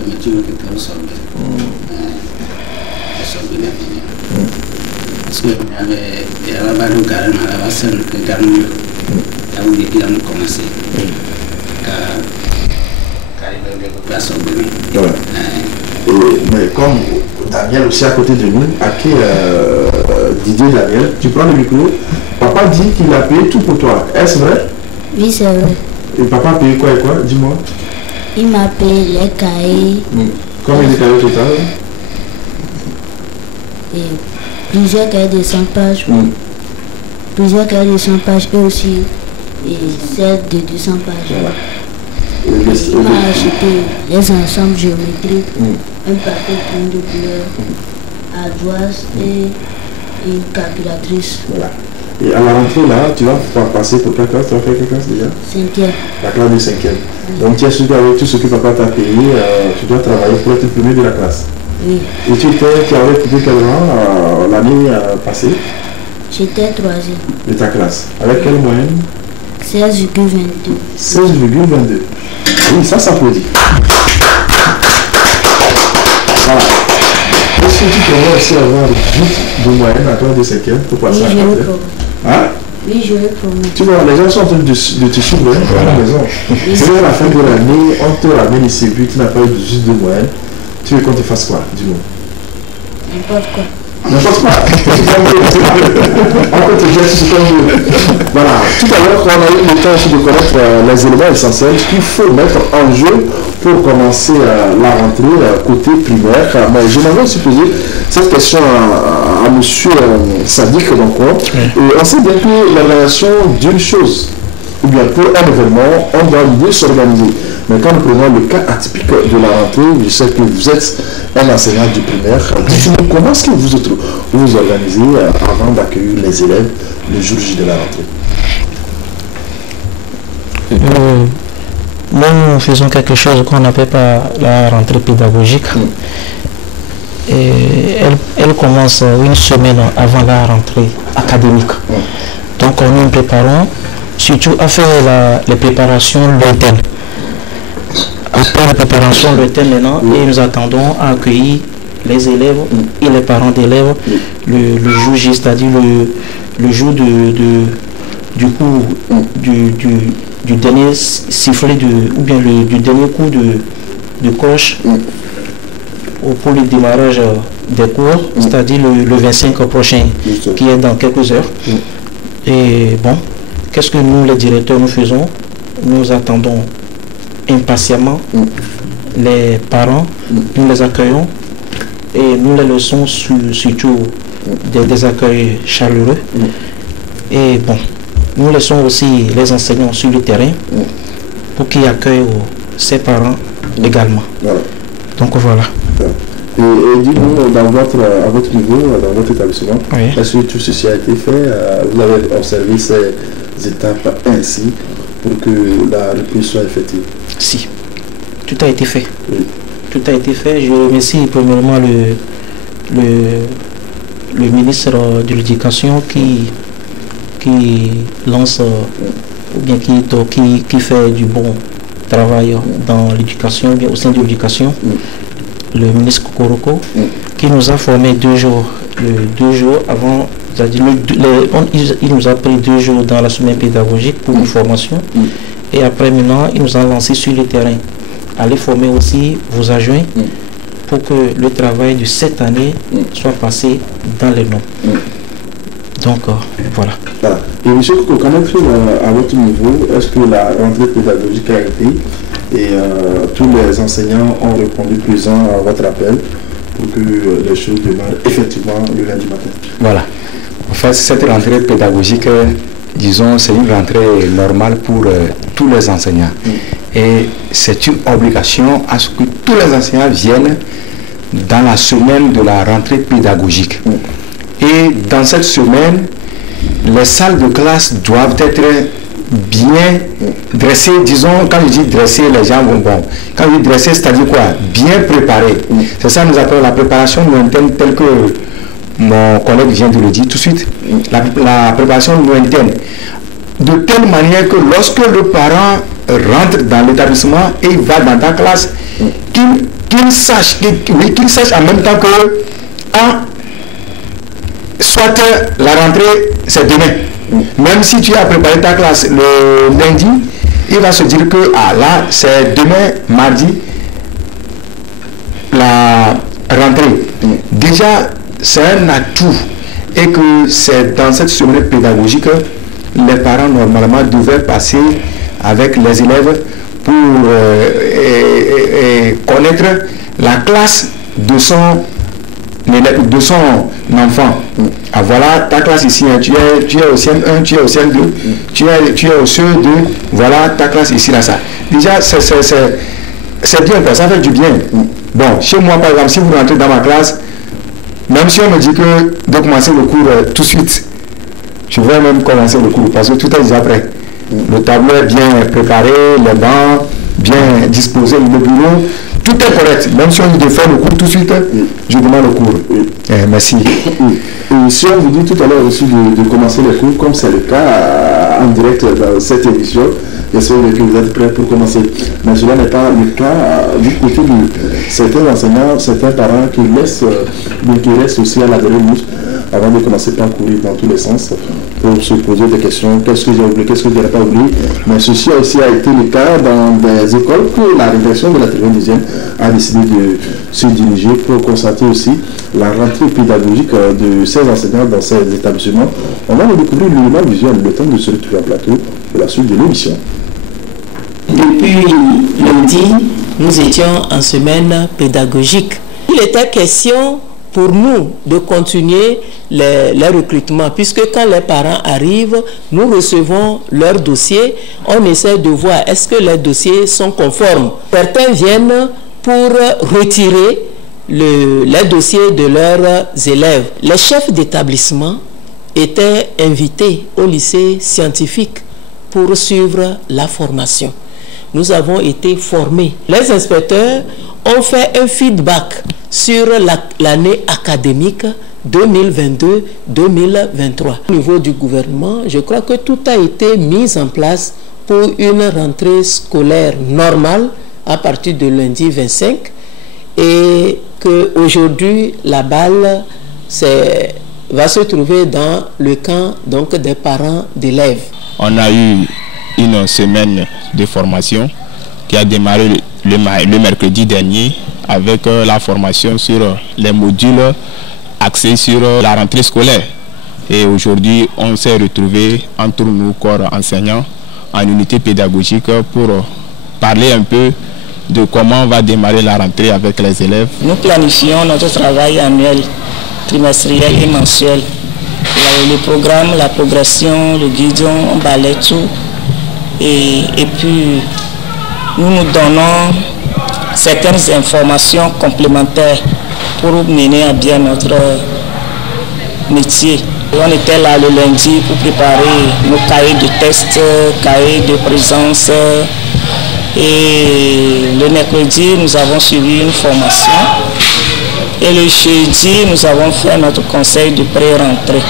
Je me dis que tu es Sobert. Sobert n'a pas. Parce que il y avait pas de garde, il y avait seul que garde. Il y avait des qui ont commencé. Mais comme Daniel aussi à côté de nous, à qui Didier Daniel, tu prends le micro, papa dit qu'il a payé tout pour toi, est-ce vrai? Oui, c'est vrai. Et papa a payé quoi et quoi? Dis-moi. Il m'a payé les cahiers. Combien de cahiers au total? Et plusieurs cahiers de 100 pages. Plusieurs cahiers de 100 pages et aussi celles de 200 pages. Voilà. Il m'a acheté les ensembles géométriques, un paquet plein de couleurs, ardoise et une calculatrice. Voilà. Et à la rentrée là, tu vas pouvoir passer pour quelle classe? Tu vas faire quelle classe déjà? 5e. La classe de 5e. Donc tu es sûr qu'avec tout ce que papa t'a payé, tu dois travailler pour être le premier de la classe. Oui. Et tu avais coupé quel rang l'année passée? J'étais 3e. De ta classe. Avec quelle moyenne? 16,22. 16,22. Oui, ça s'applaudit. Voilà. Est-ce que tu pourrais aussi avoir 8 de moyenne à toi de 5e pour passer à la rentrée? Hein? Oui, je le promets. Tu vois, les gens sont en train de te suivre à la maison. C'est à la fin de l'année, on te ramène ici, puis tu n'as pas eu juste de moyenne. Tu veux qu'on te fasse quoi? Dis-moi. N'importe quoi. N'importe quoi. On peut te dire ce qu'on veut. Voilà. Tout à l'heure, on a eu le temps aussi de connaître les éléments essentiels qu'il faut mettre en jeu pour commencer la rentrée côté primaire. Mais j'aimerais aussi poser cette question à M. Sadiq. Donc, on sait bien que la relation d'une chose ou bien pour un événement, on doit mieux s'organiser. Mais quand nous prenons le cas atypique de la rentrée, je sais que vous êtes un enseignant du primaire. Dites-nous comment est-ce que vous organisez avant d'accueillir les élèves le jour J de la rentrée? Nous faisons quelque chose qu'on n'appelle pas la rentrée pédagogique. Et elle commence une semaine avant la rentrée académique. Donc nous nous préparons surtout à faire les préparations lointaines. Après la préparation lointaine maintenant, et nous attendons à accueillir les élèves et les parents d'élèves le jour J, c'est-à-dire le jour du cours du dernier sifflet ou bien du dernier coup de cloche pour le démarrage des cours, c'est-à-dire le 25 prochain, qui est dans quelques heures. Et bon, qu'est-ce que nous, les directeurs, nous faisons? Nous attendons impatiemment les parents, nous les accueillons et nous les laissons surtout des accueils chaleureux. Et bon, nous laissons aussi les enseignants sur le terrain pour qu'ils accueillent ses parents également. Voilà. Donc voilà. Et dites-nous, à votre niveau, dans votre établissement, est-ce que tout ceci a été fait? Vous avez observé ces étapes ainsi pour que la reprise soit effective? Si, tout a été fait. Tout a été fait. Je remercie premièrement le ministre de l'Éducation qui lance ou bien qui fait du bon travail dans l'éducation, bien au sein de l'éducation. Le ministre Kokoroko, qui nous a formé 2 jours. 2 jours avant, c'est-à-dire il nous a pris 2 jours dans la semaine pédagogique pour une formation. Et après maintenant, il nous a lancé sur le terrain. Allez former aussi vos adjoints pour que le travail de cette année soit passé dans les noms. Donc voilà. Et M. Kokokanef, à votre niveau, est-ce que la rentrée pédagogique a été et tous les enseignants ont répondu présent à votre appel pour que les choses démarrent effectivement le lundi matin? Voilà. En fait, cette rentrée pédagogique, disons, c'est une rentrée normale pour tous les enseignants. Et c'est une obligation à ce que tous les enseignants viennent dans la semaine de la rentrée pédagogique. Et dans cette semaine, les salles de classe doivent être bien dressées. Disons, quand je dis dresser, les gens vont bon. Quand je dis dresser, c'est-à-dire quoi? Bien préparé. C'est ça que nous appelons la préparation lointaine, telle que mon collègue vient de le dire tout de suite. La préparation lointaine. De telle manière que lorsque le parent rentre dans l'établissement et va dans ta classe, qu'il sache en même temps que soit la rentrée c'est demain. Même si tu as préparé ta classe le lundi, il va se dire que là c'est demain mardi la rentrée. Déjà c'est un atout et que c'est dans cette semaine pédagogique les parents normalement devaient passer avec les élèves pour connaître la classe de son enfant. Voilà ta classe ici, tu es au CM1, tu es au CM2, tu es au CE2, voilà ta classe ici, là, ça. Déjà, c'est bien, quoi, ça fait du bien. Bon, chez moi, par exemple, si vous rentrez dans ma classe, même si on me dit que de commencer le cours tout de suite, je vais même commencer le cours parce que tout est déjà prêt. Le tableau est bien préparé, les bancs bien disposés, le bureau, tout est correct. Même si on dit de faire le cours tout de suite, je demande le cours. Merci. Et si on vous dit tout à l'heure aussi de commencer les cours, comme c'est le cas en direct dans cette émission, j'espère que vous êtes prêts pour commencer. Mais cela n'est pas le cas du côté de certains enseignants, certains parents qui restent aussi à la dernière minute avant de commencer par courir dans tous les sens pour se poser des questions. Qu'est-ce que j'ai oublié, qu'est-ce que je n'ai pas oublié? Mais ceci aussi a été le cas dans des écoles que la rédaction de la 92e a décidé de se diriger pour constater aussi la rentrée pédagogique de ces enseignants dans ces établissements. On va le découvrir l'élément visuel, le temps de se retrouver en plateau pour la suite de l'émission. Depuis lundi, nous étions en semaine pédagogique. Il était question pour nous de continuer les recrutements, puisque quand les parents arrivent, nous recevons leur dossier, on essaie de voir est-ce que les dossiers sont conformes. Certains viennent pour retirer les dossiers de leurs élèves. Les chefs d'établissement étaient invités au lycée scientifique pour suivre la formation. Nous avons été formés. Les inspecteurs ont fait un feedback sur l'année académique 2022-2023. Au niveau du gouvernement, je crois que tout a été mis en place pour une rentrée scolaire normale à partir de lundi 25 et qu'aujourd'hui, la balle va se trouver dans le camp donc, des parents d'élèves. On a eu une semaine de formation qui a démarré le mercredi dernier avec la formation sur les modules axés sur la rentrée scolaire. Et aujourd'hui, on s'est retrouvé entre nous, corps enseignants, en unité pédagogique pour parler un peu de comment va démarrer la rentrée avec les élèves. Nous planifions notre travail annuel, trimestriel et mensuel. Le programme, la progression, le guidon, on balaye tout. Et puis, nous donnons certaines informations complémentaires pour mener à bien notre métier. On était là le lundi pour préparer nos cahiers de tests, cahiers de présence. Et le mercredi, nous avons suivi une formation. Et le jeudi, nous avons fait notre conseil de pré-rentrée.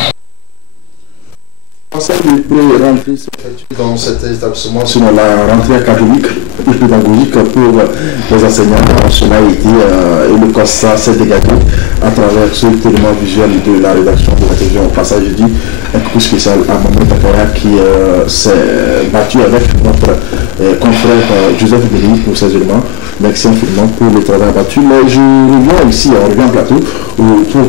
Le conseil de pré-rentrée s'effectue dans cet établissement sur la rentrée académique et pédagogique pour les enseignants. Cela a été et le constat s'est dégagé à travers ce élément visuel de la rédaction de la télévision. Au passage, je dis un coup spécial à Maman Takara qui s'est battu avec notre confrère Joseph Béni pour ces éléments. Merci infiniment pour le travail battu. Mais je reviens ici, on revient en plateau pour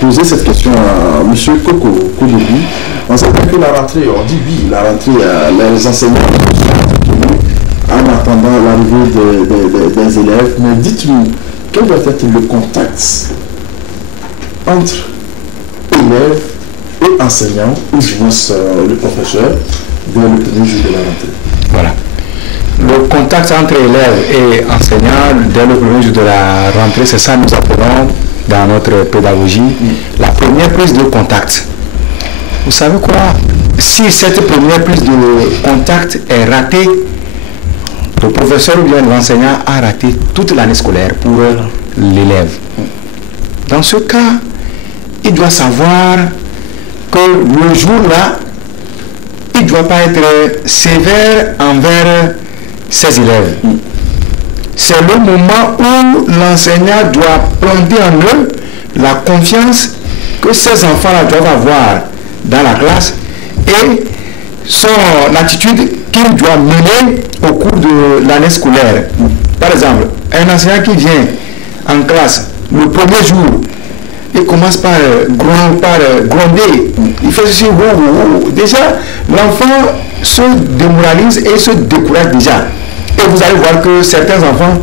poser cette question à M. Koko Koudougui. On sait que la rentrée, on dit oui, la rentrée, les enseignants en attendant l'arrivée des élèves. Mais dites-nous, quel doit être le contact entre élèves et enseignants, ou du moins le professeur, dès le premier jour de la rentrée? Voilà. Le contact entre élèves et enseignants dès le premier jour de la rentrée, c'est ça que nous appelons dans notre pédagogie la première prise de contact. Vous savez quoi? Si cette première prise de contact est ratée, le professeur ou bien l'enseignant a raté toute l'année scolaire pour l'élève. Dans ce cas, il doit savoir que le jour-là, il ne doit pas être sévère envers ses élèves. C'est le moment où l'enseignant doit planter en eux la confiance que ces enfants-là doivent avoir dans la classe et son attitude qu'il doit mener au cours de l'année scolaire. Par exemple, un enseignant qui vient en classe le premier jour, il commence par gronder, il fait ceci, déjà l'enfant se démoralise et se décourage déjà. Et vous allez voir que certains enfants,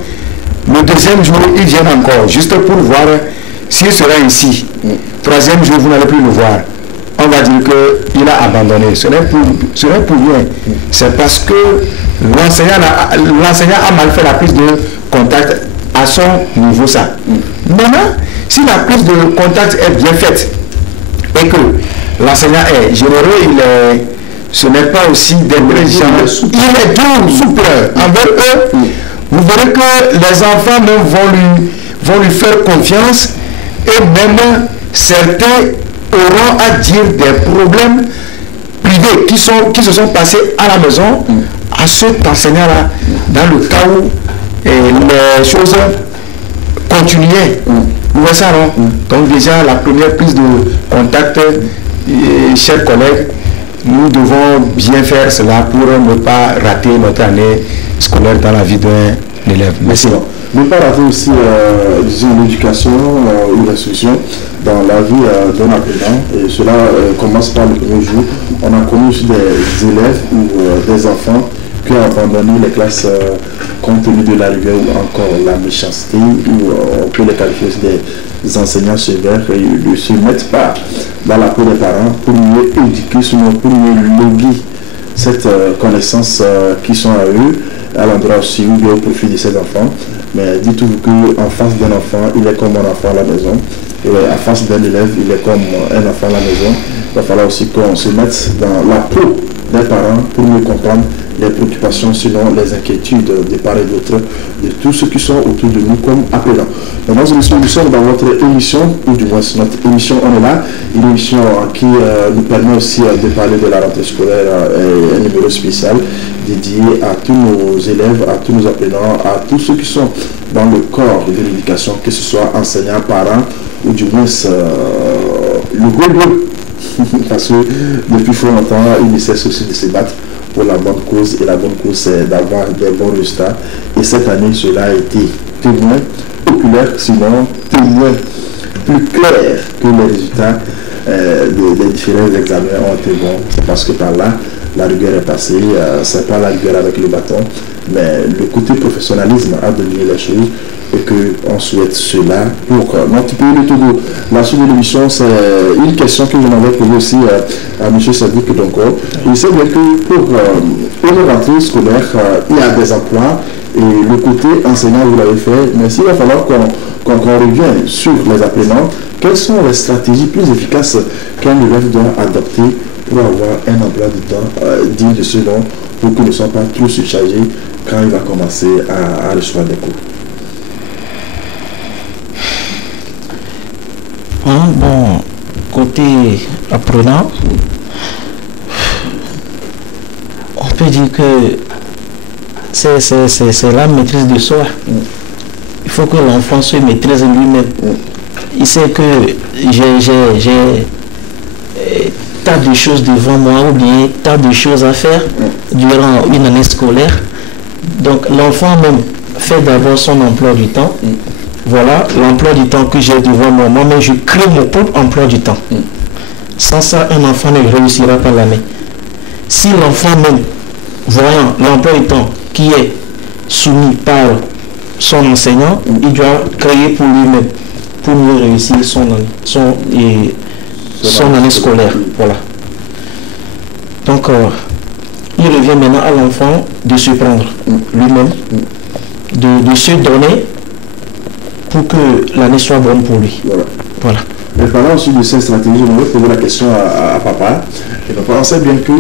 le deuxième jour, ils viennent encore, juste pour voir s'il sera ici. Troisième jour, vous n'allez plus le voir. On va dire qu'il a abandonné. Ce n'est pour rien. C'est parce que l'enseignant a mal fait la prise de contact à son niveau. Ça. Maintenant, si la prise de contact est bien faite et que l'enseignant est généreux, ce n'est pas aussi des vrais gens. Il est doux, souple envers eux. Vous verrez que les enfants même vont lui faire confiance et même certains auront à dire des problèmes privés qui se sont passés à la maison à cet enseignant-là, dans le cas où les choses continuaient. Vous voyez ça, non? Donc déjà, la première prise de contact, chers collègues, nous devons bien faire cela pour ne pas rater notre année scolaire dans la vie d'un élève. Merci. Ne pas rater aussi, disons, l'éducation ou l'instruction dans la vie d'un apprenant. Et cela commence par le premier jour. On a connu aussi des élèves ou des enfants qui ont abandonné les classes compte tenu de la rigueur ou encore la méchanceté, ou on peut les qualifier aussi enseignants sévères ne se mettent pas dans la peau des parents pour mieux éduquer, sinon pour mieux loguer cette connaissance qui sont à eux, à l'endroit aussi ou bien au profit de ces enfants. Mais dites-vous qu'en face d'un enfant, il est comme un enfant à la maison. Et en face d'un élève, il est comme un enfant à la maison. Il va falloir aussi qu'on se mette dans la peau des parents pour mieux comprendre les préoccupations, sinon les inquiétudes des parents et d'autres, de tous ceux qui sont autour de nous comme appelants. Mesdames et messieurs, nous sommes dans votre émission, ou du moins notre émission On est là, une émission qui nous permet aussi de parler de la rentrée scolaire, un numéro spécial dédié à tous nos élèves, à tous nos appelants, à tous ceux qui sont dans le corps de l'éducation, que ce soit enseignants, parents, ou du moins le gros parce que depuis fort longtemps, il ne cesse aussi de se battre pour la bonne cause, et la bonne cause c'est d'avoir des bons résultats. Et cette année, cela a été témoin populaire, sinon témoin plus clair que les résultats des différents examens ont été bons. C'est parce que par là, la rigueur est passée, c'est pas la rigueur avec le bâton, mais le côté professionnalisme a dominé les choses. Et qu'on souhaite cela pour notre pays, le Togo. La suite de l'émission, c'est une question que je m'avais posée aussi à M. Sadik Donko. Il sait bien que pour une rentrée scolaire, il y a des emplois et le côté enseignant, vous l'avez fait, mais s'il va falloir qu'on revienne sur les apprenants, quelles sont les stratégies plus efficaces qu'un élève doit adopter pour avoir un emploi du temps digne de ce nom, pour qu'il ne soit pas trop surchargé quand il va commencer à recevoir des cours? Bon, côté apprenant, on peut dire que c'est la maîtrise de soi. Il faut que l'enfant se maîtrise lui-même. Il sait que j'ai tas de choses devant moi ou bien tas de choses à faire durant une année scolaire. Donc l'enfant même fait d'abord son emploi du temps. Voilà l'emploi du temps que j'ai devant moi. Moi-même, je crée mon propre emploi du temps. Sans ça, un enfant ne réussira pas l'année. Si l'enfant même, voyant l'emploi du temps qui est soumis par son enseignant, il doit créer pour lui-même, pour mieux réussir son année scolaire. Voilà. Donc, il revient maintenant à l'enfant de se prendre lui-même, de se donner pour que l'année soit bonne pour lui. Voilà. Mais parlant aussi de cette stratégie, je vais poser la question à papa. Et papa, on sait bien que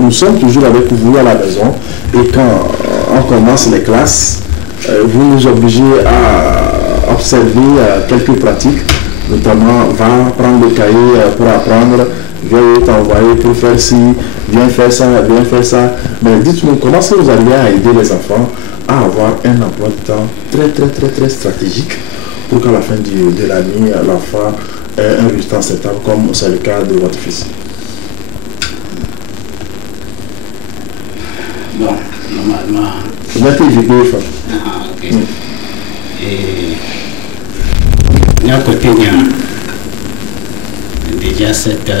nous sommes toujours avec vous à la maison, et quand on commence les classes, vous nous obligez à observer quelques pratiques, notamment va prendre le cahier pour apprendre, viens t'envoyer pour faire ci, viens faire ça, viens faire ça. Mais dites-nous, comment est-ce que vous arrivez à aider les enfants à avoir un emploi de temps très stratégique pour qu'à la fin de l'année, l'enfant ait un résultat acceptable, comme c'est le cas de votre fils? Bon, normalement... Ok. Et d'un côté, il y a déjà cette...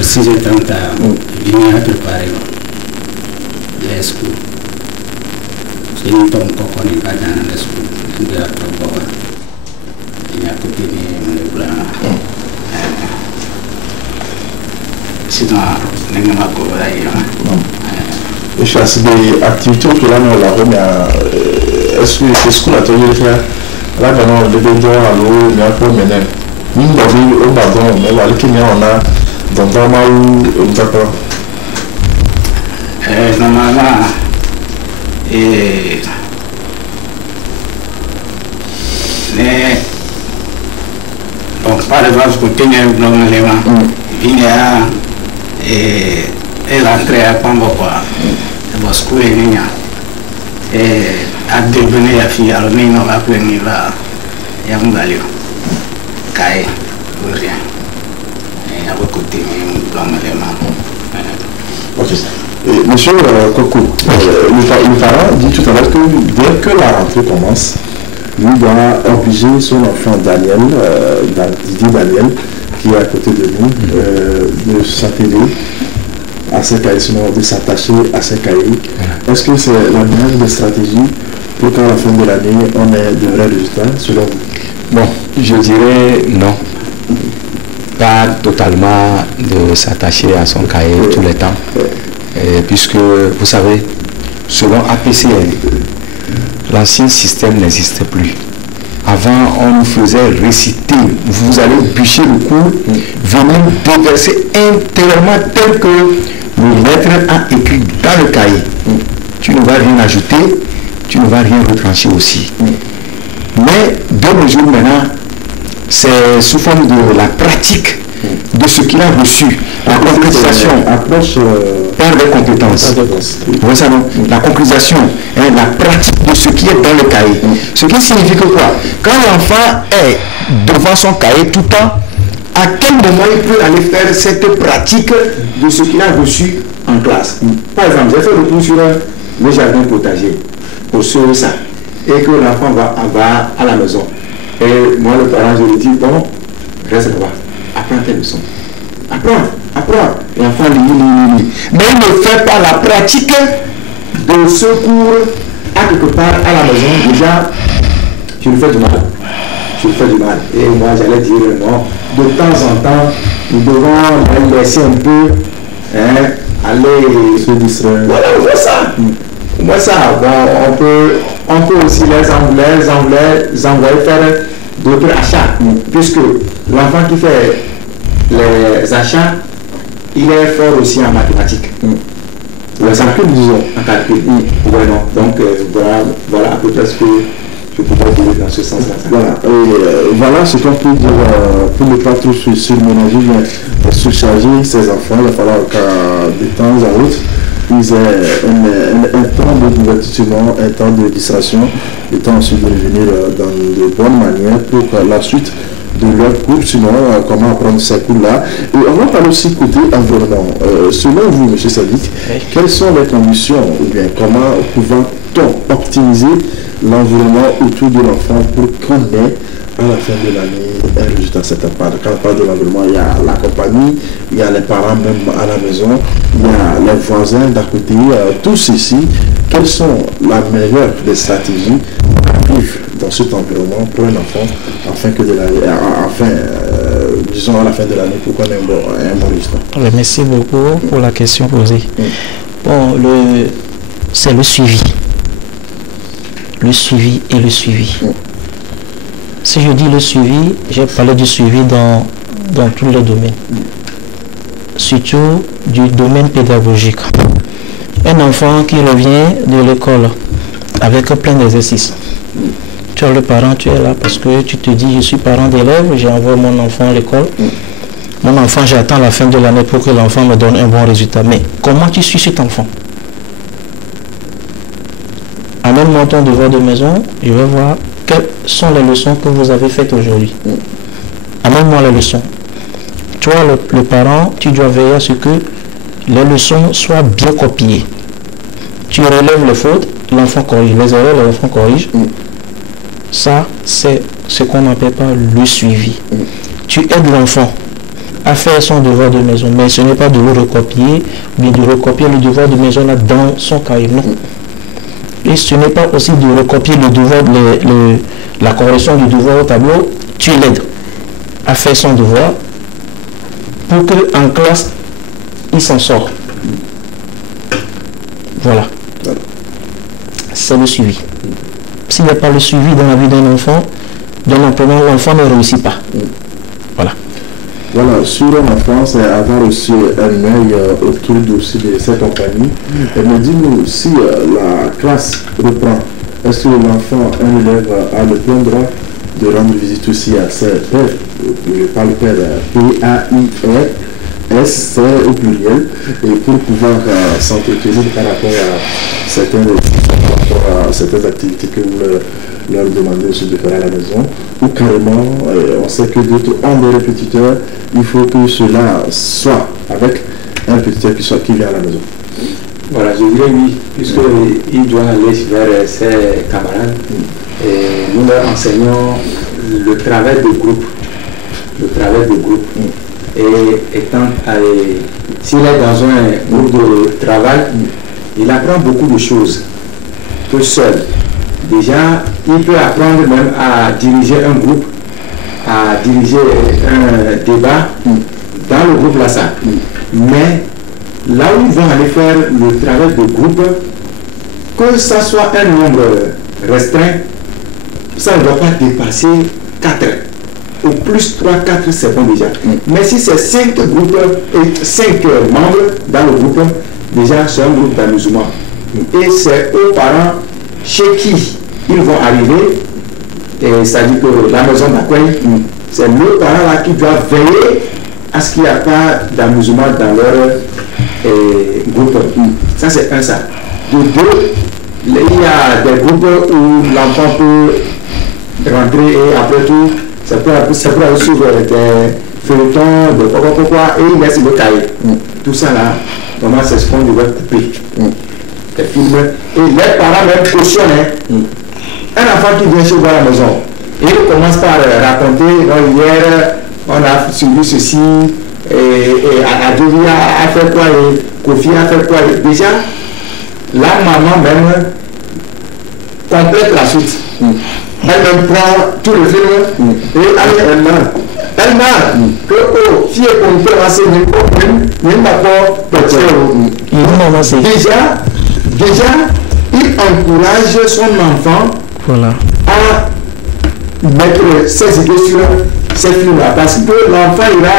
6h30 à venir à préparer les schools. Parce que nous sommes encore pas dans les schools. Nous sommes encore... Il y a côté de blanc. Sinon, nous n'avons pas encore... Je suis assez des activités que là, nous avons, est-ce que c'est ce qu'on a toujours fait? Là, on devait dire à l'eau, mais après, maintenant, nous avons au bâton, mais là, on a dans le drama ou d'accord? Normalement, bon, par exemple, côté de l'élément, il y a rentrer à Pamboa, parce que il y a à devenir la fille, alors mais non, après il va y a un galio, caille, ou rien, et à votre côté, dans l'élément. Ok. Monsieur Koko, le parent dit tout à l'heure que dès que la rentrée commence, lui doit obliger son enfant Daniel, Didier Daniel, qui est à côté de nous, de s'atteler à ses cahiers, sinon de s'attacher à ses cahiers. Est-ce que c'est la meilleure des stratégies pour qu'à la fin de l'année, on ait de vrais résultats, selon vous? Bon, je dirais non. Pas totalement de s'attacher à son cahier tout le temps. Puisque, vous savez, selon APCN, l'ancien système n'existait plus. Avant, on nous faisait réciter, vous allez bûcher le cours, venir déverser intérieurement tel que le maître a écrit dans le cahier. Tu ne vas rien ajouter, tu ne vas rien retrancher aussi. Mais de nos jours maintenant, c'est sous forme de la pratique de ce qu'il a reçu, la concrétisation, par des compétences. Vous savez, la concrétisation, la pratique de ce qui est dans le cahier. Ce qui signifie que quoi? Quand l'enfant est devant son cahier tout le temps, à quel moment il peut aller faire cette pratique de ce qu'il a reçu en classe? Par exemple, j'ai fait le tour sur le jardin potager pour sauver ça, et que l'enfant va à la maison. Et moi, le parent, je lui dis, bon, reste là-bas, apprends tes leçons. Apprends. L'enfant lit. Mais il ne fait pas la pratique de ce cours à quelque part à la maison. Déjà, tu lui fais du mal. Et moi, j'allais dire non. De temps en temps, nous devons laisser un peu aller se distraire. Voilà, on voit ça. Moi, ça, bon, on peut aussi les envoyer faire d'autres achats. Puisque l'enfant qui fait les achats, il est fort aussi en mathématiques. En calcul, disons. En calcul. Vraiment. Donc, voilà à peu près ce que je pourrais dire dans ce sens-là. Voilà ce qu'on peut dire pour ne pas trop surménager, mais surcharger ses enfants. Il va falloir qu'à de temps en autre, ils aient un temps de divertissement, un temps de distraction, le temps aussi de revenir dans de bonnes manières pour la suite de leur cours, sinon comment apprendre ces cours-là. Et on va parler aussi côté environnement. Selon vous, M. Sadik, quelles sont les conditions ou bien comment pouvons-on optimiser l'environnement autour de l'enfant pour qu'on ait à la fin de l'année un résultat certain? Quand on parle de l'environnement, il y a la compagnie, il y a les parents même à la maison, il y a les voisins d'à côté, tout ceci. Quelles sont la meilleure des stratégies à vivre dans cet environnement pour un enfant afin que disons à la fin de l'année pour qu'on ait un bon résultat? Merci beaucoup pour la question posée. Bon, c'est le suivi. Le suivi. Si je dis le suivi, j'ai parlé du suivi dans tous les domaines. Surtout du domaine pédagogique. Un enfant qui revient de l'école avec plein d'exercices. Tu as le parent, tu es là parce que tu te dis, je suis parent d'élève, j'envoie mon enfant à l'école. Mon enfant, j'attends la fin de l'année pour que l'enfant me donne un bon résultat. Mais comment tu suis cet enfant? Amène-moi ton devoir de maison, je vais voir quelles sont les leçons que vous avez faites aujourd'hui. Amène-moi les leçons. Toi, le parent, tu dois veiller à ce que les leçons soient bien copiées. Tu relèves les fautes, l'enfant corrige. Les erreurs, l'enfant corrige. Ça, c'est ce qu'on n'appelle pas le suivi. Tu aides l'enfant à faire son devoir de maison, mais ce n'est pas de le recopier, mais de recopier le devoir de maison là dans son cahier. Non. Et ce n'est pas aussi de recopier le devoir, la correction du devoir au tableau. Tu l'aides à faire son devoir pour qu'en classe, il s'en sort. Voilà. C'est le suivi. S'il n'y a pas le suivi dans la vie d'un enfant, l'enfant ne réussit pas. Voilà. Voilà, sur l'enfant, c'est avoir aussi un œil autour de cette compagnie. Et me dis-nous, si la classe reprend, est-ce que l'enfant, un élève, a le plein droit de rendre visite aussi à ses pères? Je parle père P-A-I-R. S, c'est au pluriel, et pour pouvoir s'entretenir par rapport à certaines activités que vous leur demandez aussi de faire à la maison, ou carrément, on sait que d'autres ont des répétiteurs, il faut que cela soit avec un répétiteur qui vient à la maison. Voilà, je dirais oui, puisqu'il doit aller vers ses camarades, et nous leur enseignons le travail de groupe. Et étant s'il est dans un groupe de travail, il apprend beaucoup de choses que seul. déjà, il peut apprendre même à diriger un groupe, à diriger un débat dans le groupe là ça. Mais là où ils vont aller faire le travail de groupe, que ça soit un nombre restreint, ça ne doit pas dépasser 4. Au plus 3-4 c'est bon déjà. Mais si c'est 5 groupes et 5 membres dans le groupe, déjà c'est un groupe d'amusement. Et c'est aux parents chez qui ils vont arriver, et ça dit que la maison d'accueil, c'est le parent là qui doit veiller à ce qu'il n'y a pas d'amusement dans leur groupe. Ça c'est un ça. De deux, il y a des groupes où l'enfant peut rentrer et après tout, ça peut aller suivre des feuilletons, de pourquoi, et il laisse le cahier. Tout ça là, vraiment c'est ce qu'on devrait couper. Des films. Et les parents même cautionnent. Un enfant qui vient chez vous à la maison, et il commence par raconter, hier on a suivi ceci, et Adjovi a fait quoi, et Kofi a fait quoi. Déjà, la maman même complète la suite. Elle même prend tout le film et elle marre que fille qu'on peut renseigner même d'accord déjà il encourage son enfant à mettre ses idées sur ces films-là parce que l'enfant ira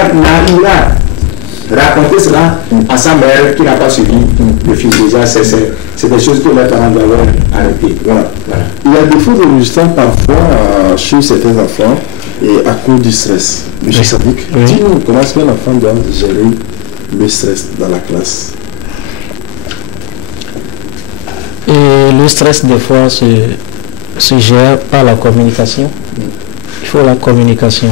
raconter cela à sa mère qui n'a pas suivi le film. Déjà c'est des choses que les parents doivent arrêter. Voilà. Il y a des faux de résultats parfois chez certains enfants et à cause du stress. Monsieur Sadik, dis-nous comment est-ce qu'un enfant doit gérer le stress dans la classe? Et le stress des fois se gère par la communication. Il faut la communication.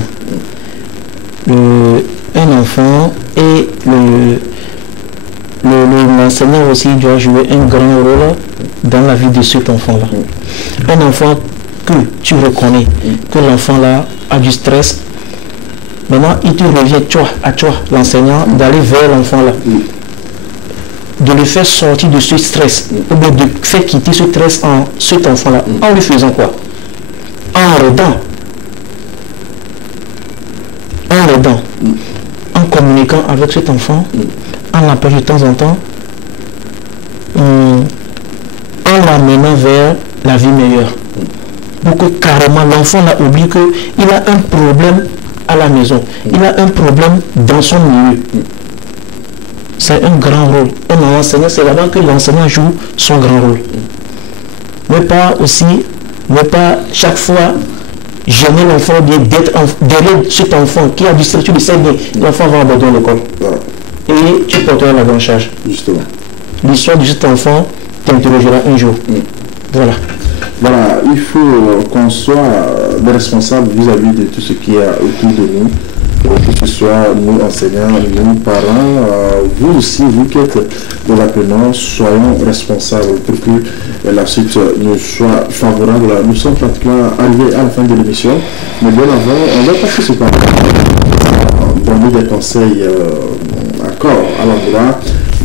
Un enfant et l'enseignant aussi doit jouer un grand rôle dans la vie de cet enfant-là. Un enfant que tu reconnais que l'enfant-là a du stress, maintenant il te revient, toi, l'enseignant, d'aller vers l'enfant-là, de le faire sortir de ce stress, ou bien de faire quitter ce stress en cet enfant-là, en lui faisant quoi? En aidant. En communiquant avec cet enfant, en l'appelant de temps en temps, en l'amenant vers la vie meilleure. Pour que carrément l'enfant là oublie qu'il a un problème à la maison, il a un problème dans son milieu. C'est un grand rôle. Un enseignant, c'est là-bas que l'enseignant joue son grand rôle. Mais pas chaque fois gêner l'enfant, d'être derrière cet enfant qui a du stress, tu le sais bien, l'enfant va abandonner l'école. Et tu porteras la grande charge. Justement. L'histoire de cet enfant t'interrogera un jour. Voilà. Voilà, il faut qu'on soit des responsables vis-à-vis de tout ce qui est autour de nous, que ce soit nous enseignants, nous parents, vous aussi, vous qui êtes de l'apprenant, soyons responsables pour que la suite nous soit favorable. Nous sommes pratiquement arrivés à la fin de l'émission, mais bien avant, on va passer ce temps donner des conseils à l'endroit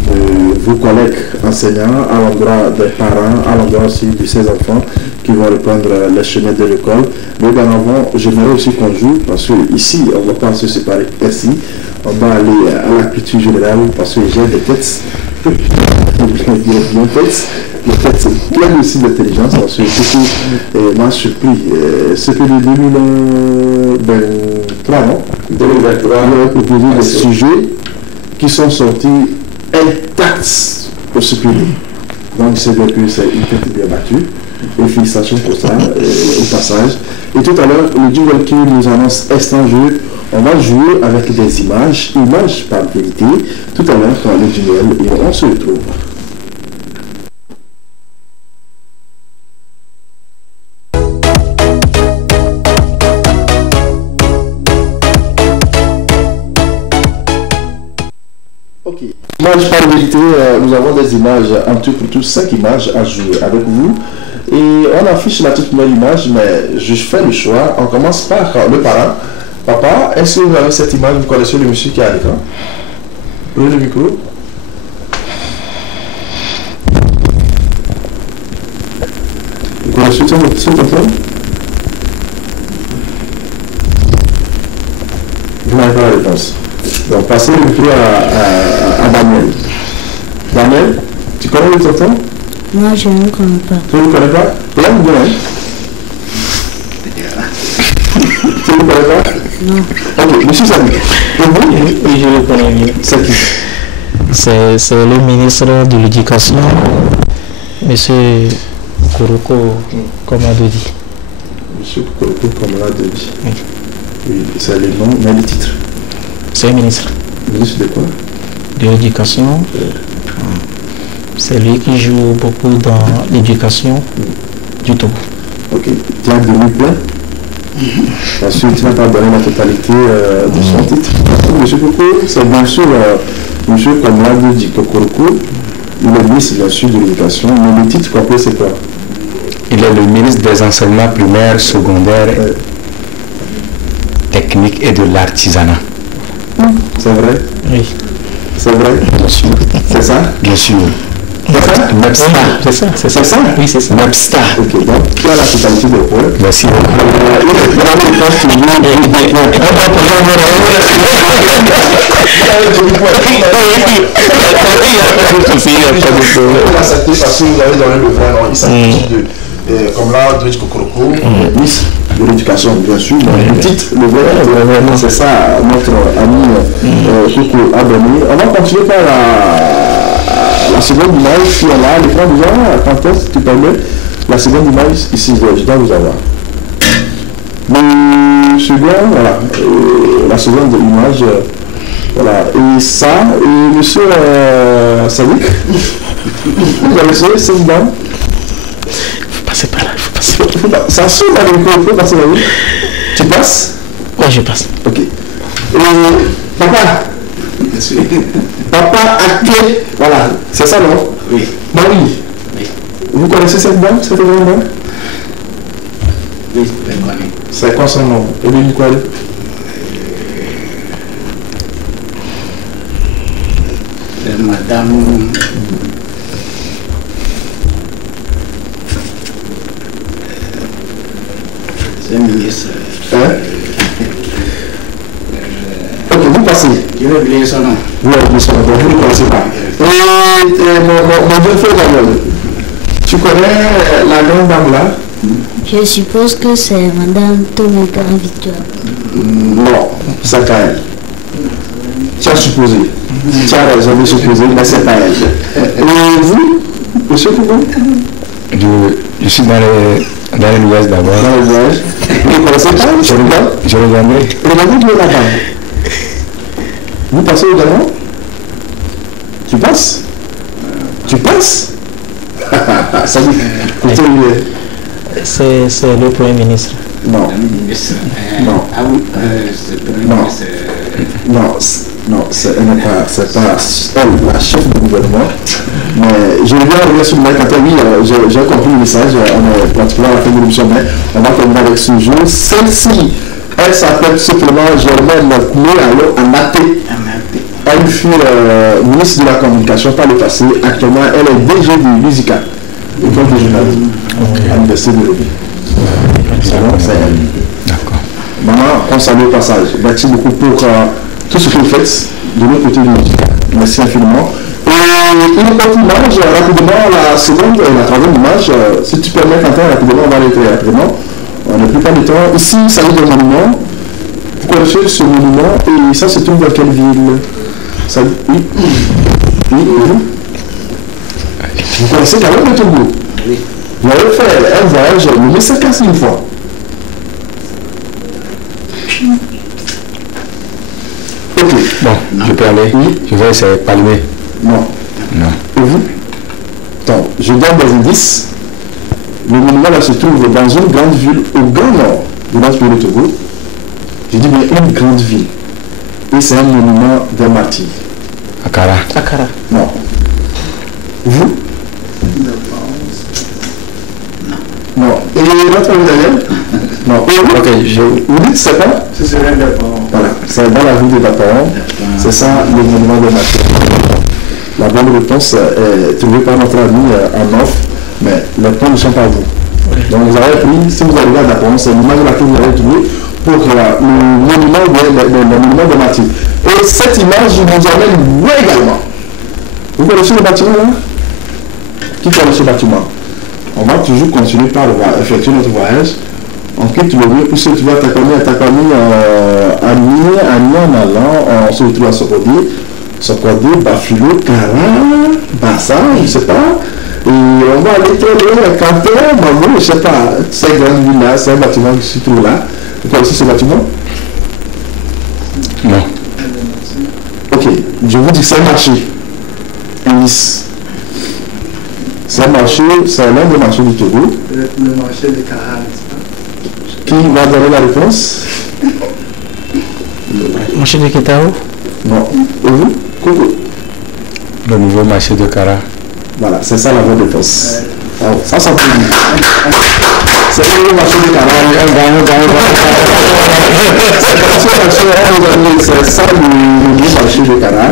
de vos collègues enseignants, à l'endroit des parents, à l'endroit aussi de ces enfants qui vont reprendre les chemins de l'école. Mais bien avant, j'aimerais aussi qu'on joue, parce que ici, on ne va pas se séparer ainsi. On va aller à la culture générale, parce que j'ai des têtes, des têtes pleines aussi d'intelligence, parce que ce qui m'a surpris, c'est que le 2023, non 2023, on a proposé des sujets qui sont sortis intacts au supérieur. Donc c'est bien que c'est une tête bien battue. Et félicitations pour ça, au passage. Et tout à l'heure, le duel qui nous annonce est un jeu. On va jouer avec des images par vérité. Tout à l'heure, le duel, et on se retrouve. Ok. Image par vérité, nous avons des images, en tout pour tout 5 images à jouer avec vous. Et on affiche la toute première image, mais je fais le choix. On commence par le parent. Papa, est-ce que vous avez cette image, vous connaissez le monsieur qui est à l'écran? Prenez le micro. Vous connaissez soutiens ce contrôle? Vous n'avez pas la réponse. Donc, passez le micro à Daniel. Daniel, tu connais le tonton? Moi, je ne connais pas. Tu ne le connais pas? Là, vous bien. Tu ne le connais pas? Non. Ok, monsieur Samy. Oui, je le connais bien. C'est qui? C'est le ministre de l'Éducation, monsieur Koroko Komadodi. Monsieur Koroko Komadodi. Oui, c'est le nom, mais le titre. C'est le ministre. Ministre de quoi? De l'Éducation. C'est lui qui joue beaucoup dans l'éducation du Togo. Ok. Tu as donné plein? Bien sûr, tu n'as pas donné la totalité de son titre. Monsieur Koroko, c'est bien sûr monsieur Komadodi Koroko. Il est ministre bien sûr de l'Éducation, mais le titre complet c'est quoi? Il est le ministre des enseignements primaires, secondaires, techniques et de l'artisanat. C'est vrai? Oui. C'est vrai? Bien sûr. C'est ça? Bien sûr. C'est ça? MEPSTA. C'est ça, c'est ça. C'est ça? Oui, c'est ça. MEPSTA. Ok, donc tu as la totalité des points. Merci. Parce que vous avez donné le vrai nom. Il s'agit de, comme là, Dredge Kokoroko, ministre de l'Éducation, bien sûr. Le titre, le vrai nom, c'est ça, notre ami Koko Abani. On va continuer par la seconde image qui est là. L'écran déjà, quand est-ce que tu permets? La seconde image, ici, je dois vous avoir. Le second, voilà, la seconde image, voilà, et ça, et monsieur Sadik, vous avez essayé cette dame? Il faut passer par là, il faut passer. Ça saute dans le micro, il faut passer là. Tu passes? Oui, je passe. Ok. Et papa, papa acté, voilà, c'est ça non? Oui. Marie, oui. Vous connaissez cette dame, cette grande dame? Oui, je connais. C'est quoi son nom? Élie quoi? Madame. C'est ministre. Hein? Ok, vous passez. Je vais oublier son nom. Oui, oublier son nom, vous ne connaissez pas. Et mon deux frères Daniel, tu connais la grande dame là? Je suppose que c'est Madame Tomeka Victoire. Non, c'est pas elle. Tu as supposé. Tu as raison de supposer, mais c'est pas elle. Et vous, monsieur Kougou? Je suis dans les nuages d'abord. Dans les nuages. Vous ne connaissez pas? Je regarde. Je regarderai. Regardez qui est là-bas. Vous passez également? Tu passes? Tu passes? Ça dit, écoutez, c'est le Premier ministre. Non. Non. Ah oui, c'est le Premier ministre. Non, c'est pas elle, la chef du gouvernement. Mais je vais revenir sur le mail quand oui, j'ai compris le message, on est pratiquement à la fin de l'émission, mais on va terminer avec ce jour. Celle-ci, elle s'appelle simplement Germaine Koumé Anaté. Elle fut ministre de la communication par le passé. Actuellement, elle est DG du Musica, école de journalisme à l'université de Lévis. C'est elle. D'accord. Maman, on salue au passage. Merci beaucoup pour tout ce que vous faites de l'autre côté du Musica. Merci infiniment. Et une autre image, rapidement, la seconde et la troisième image, si tu permets, Quentin, rapidement, on va aller très rapidement. On n'a plus pas de temps. Ici, il s'agit d'un monument. Vous connaissez ce monument, et ça se trouve dans quelle ville? Ça, oui. Oui, vous connaissez quand même le Togo? Oui. Vous avez fait un voyage, mais c'est cassé une fois. Ok. Bon, je peux aller. Oui. Je vais essayer de palmer. Non. Non. Et vous? Attends, je donne des indices. Le monument là se trouve dans une grande ville au grand nord de notre pays, le Togo. Je dis bien une grande ville. Et c'est un monument des martyrs. Akara. Akara. Non. Vous? Non. Et notre ami Daniel? Non. Ok, vous dites c'est pas? C'est l'un des parents. Voilà, c'est dans la ville de Daparon. C'est ça le monument des martyrs. La bonne réponse est trouvée par notre ami en off, mais les points ne sont pas vous. Donc vous avez pris, si vous arrivez à Dakar, c'est l'image là que vous avez trouvée pour le monument de Mathilde. Et cette image, je vous emmène vous également. Vous connaissez le bâtiment là? Qui connaît ce bâtiment? On va toujours continuer par effectuer notre voyage. On quitte le lieu, puisque tu vas t'accompagner à Nier, en allant, on se retrouve à Sokodé, Bafilo, Kara, Bassa, je ne sais pas. Et on va aller très loin à Canton, Mamou, je ne sais pas. Cette grande ville-là, c'est un bâtiment qui se trouve là. Vous connaissez ce bâtiment? Non. Ok, je vous dis, c'est un marché. Indice. C'est un marché, c'est l'un des marchés du Togo. Le marché de Kara. Qui va donner la réponse? Marché de Ketao? Non. Et vous? Coco? Le nouveau marché de Kara. Voilà, c'est ça la bonne réponse. Oh, ça peut dire. C'est le nouveau marché de Kara. C'est ça le nouveau marché de Kara.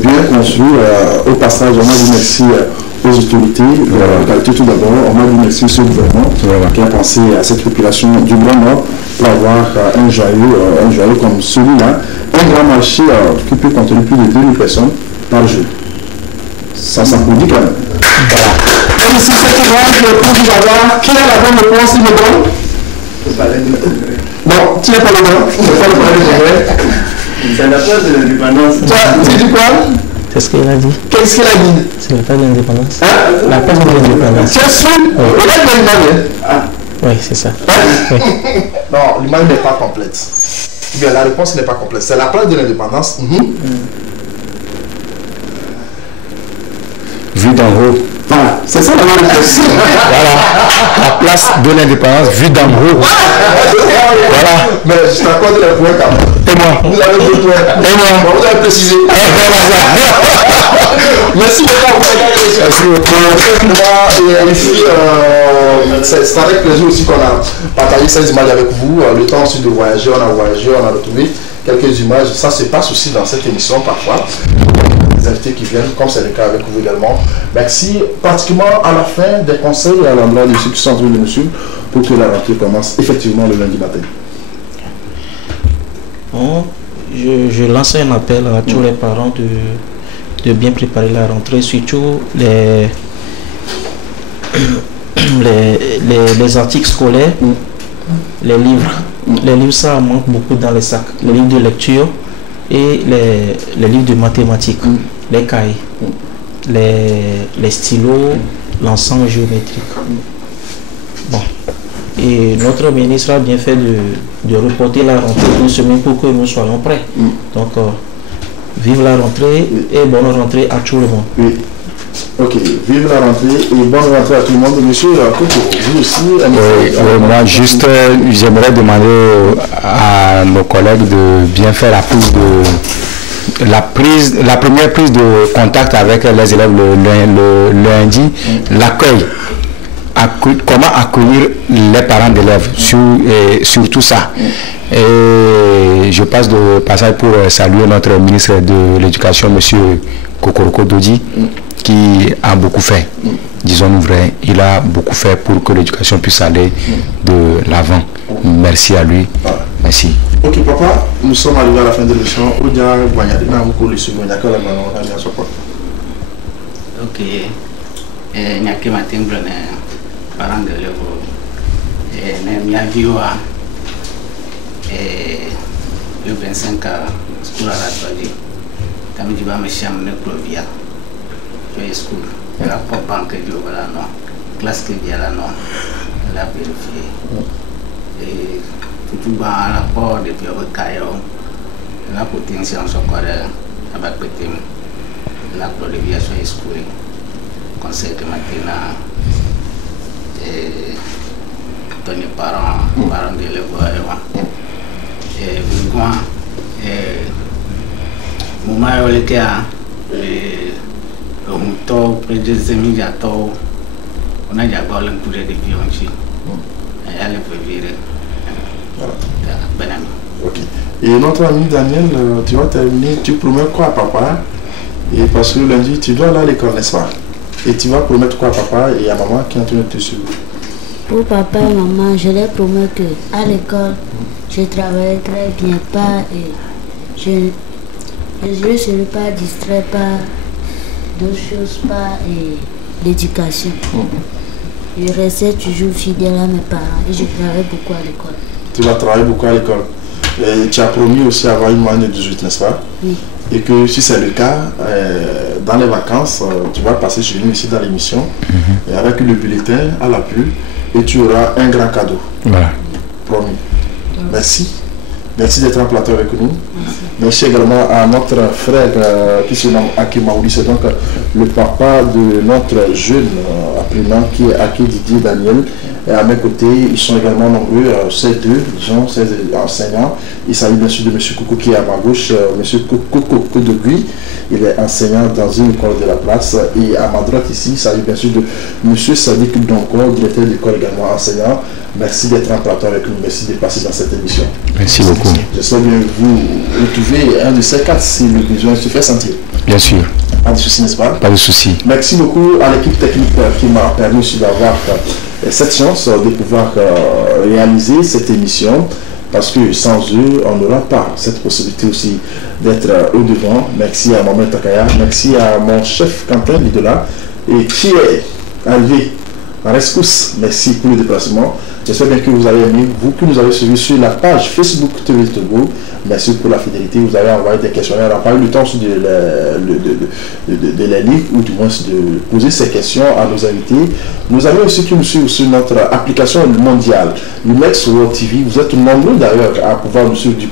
Bien construit. Au passage, on a dit merci aux autorités, tout d'abord, on a dit merci au gouvernement qui a pensé à cette population du Grand Nord pour avoir un joyau comme celui-là, un grand marché qui peut contenir plus de 2000 personnes par jour. Ça s'applaudit quand même. Voilà. Et ici, cette image pour vous avoir, qui a la bonne réponse, il me donne? Non, tu n'es pas le bon. Tu n'es pas le bon. C'est la place de l'indépendance. Tu dis quoi? C'est ce qu'il a dit. Qu'est-ce qu'il a dit? C'est la place de l'indépendance. La place de l'indépendance. C'est sûr? On a de l'image. Oui, c'est ça. Oui. Non, l'image n'est pas complète. Bien, la réponse n'est pas complète. C'est la place de l'indépendance. Vue d'en haut. Voilà, c'est ça la réponse. Voilà, la place de l'indépendance, vue d'en haut. Voilà. Mais je t'accorde les points quand même. Et moi? Vous avez deux points. Et moi? Vous avez précisé. Merci beaucoup. Merci beaucoup. Et ici, c'est avec plaisir aussi qu'on a partagé ces images avec vous. Le temps aussi de voyager, on a retrouvé quelques images. Ça se passe aussi dans cette émission parfois. Les invités qui viennent, comme c'est le cas avec vous également. Merci. Pratiquement à la fin, des conseils à l'endroit de ceux qui sont en train de nous suivre pour que la rentrée commence effectivement le lundi matin. Bon, je lance un appel à tous les parents de bien préparer la rentrée, surtout les articles scolaires, les livres. Les livres, ça manque beaucoup dans les sacs. Les livres de lecture et les livres de mathématiques, les cahiers, les stylos, l'ensemble géométrique. Bon. Et notre ministre a bien fait de reporter la rentrée d'une semaine pour que nous soyons prêts. Donc, vive la rentrée et bonne rentrée à tout le monde. Oui. Ok, vive la rentrée et bonne rentrée à tout le monde. Monsieur Coco, vous aussi. Moi, juste, j'aimerais demander à nos collègues de bien faire la première prise de contact avec les élèves le lundi, l'accueil. Comment accueillir les parents d'élèves sur tout ça. Et je passe de passage pour saluer notre ministre de l'Éducation, M. Kokoroko Dodi, qui a beaucoup fait. Disons-nous vrai, il a beaucoup fait pour que l'éducation puisse aller de l'avant. Merci à lui. Merci. Ok papa, nous sommes arrivés à la fin de l'émission. Ok. Nyake matin parents de l'élève et mia vioa et le 25 à school à la soirée comme je vais me chambre de Provia je school la pop banque du voilà non classe qui vient là non la vérifier et tout bas à la porte depuis au caillou la potentiel sur quoi avec petit la Provia sur school conseil de matin et Tony parents de l'élève et moi moment où était à le moto près de 2000 gâteaux on a déjà parlé un coup de violence et elle peut virer ok. Et notre ami Daniel, tu vas terminer, tu promets quoi à papa? Et parce que lundi tu dois aller à l'école, n'est-ce pas? Et tu vas promettre quoi à papa et à maman qui ont tenu de te suivre? Pour papa et maman, je leur promets qu'à l'école, je travaillerai très bien, je ne serai pas distrait par d'autres choses, par l'éducation. Je restais toujours fidèle à mes parents et je travaille beaucoup à l'école. Tu vas travailler beaucoup à l'école. Tu as promis aussi avoir une moyenne de 18, n'est-ce pas? Oui. Et que si c'est le cas, dans les vacances, tu vas passer chez nous ici dans l'émission, avec le bulletin à l'appui, et tu auras un grand cadeau. Voilà. Promis. Merci. Merci d'être en plateau avec nous. Merci également à notre frère qui se nomme Akimaouli, c'est donc le papa de notre jeune apprenant qui est Aki Didier Daniel. Et à mes côtés, ils sont également nombreux, ces deux, disons, ces enseignants. Il s'agit bien sûr de M. Koukou qui est à ma gauche, M. Koukou de Gui. Il est enseignant dans une école de la place. Et à ma droite ici, il s'agit bien sûr de M. Sadik Donko, directeur de l'école également enseignant. Merci d'être en plateau avec nous. Merci de passer dans cette émission. Merci beaucoup. J'espère bien vous retrouver un de ces quatre si le besoin se fait sentir. Bien sûr. Pas de souci, n'est-ce pas? Pas de souci. Merci beaucoup à l'équipe technique qui m'a permis aussi d'avoir cette chance de pouvoir réaliser cette émission. Parce que sans eux, on n'aura pas cette possibilité aussi d'être au-devant. Merci à Maman Takaya. Merci à mon chef Quentin Lidola et qui est arrivé en rescousse. Merci pour le déplacement. J'espère bien que vous avez aimé, vous qui nous avez suivis sur la page Facebook TV Togo. Merci pour la fidélité. Vous avez envoyé des questionnaires. On n'a pas eu le temps de les lire ou du moins de poser ces questions à nos invités. Nos amis aussi qui nous suivent sur notre application mondiale, l'UMEX World TV. Vous êtes nombreux d'ailleurs à pouvoir nous suivre de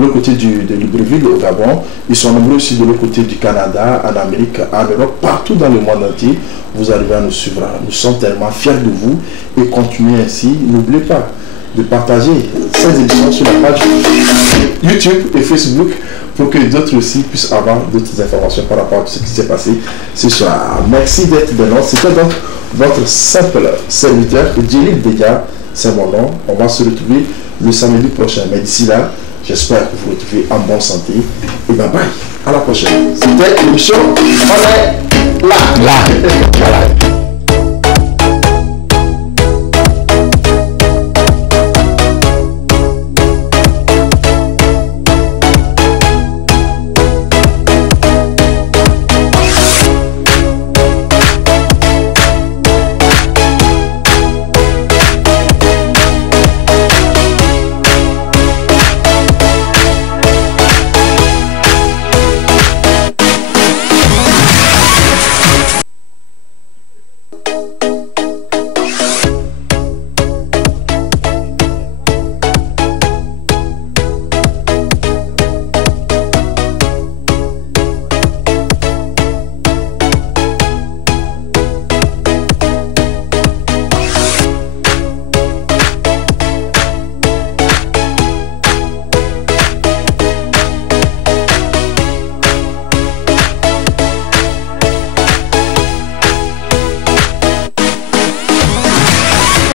l'autre côté de Libreville au Gabon. Ils sont nombreux aussi de l'autre côté du Canada, en Amérique, en Europe, partout dans le monde entier. Vous arrivez à nous suivre. Nous sommes tellement fiers de vous et continuez ainsi. N'oubliez pas de partager ces émissions sur la page YouTube et Facebook pour que d'autres aussi puissent avoir d'autres informations par rapport à ce qui s'est passé ce soir. Merci d'être de nous. C'était donc votre simple serviteur, Djelil Bedia, c'est mon nom. On va se retrouver le samedi prochain. Mais d'ici là, j'espère que vous retrouvez en bonne santé. Et bye bye. À la prochaine. C'était l'émission. On est là. Voilà.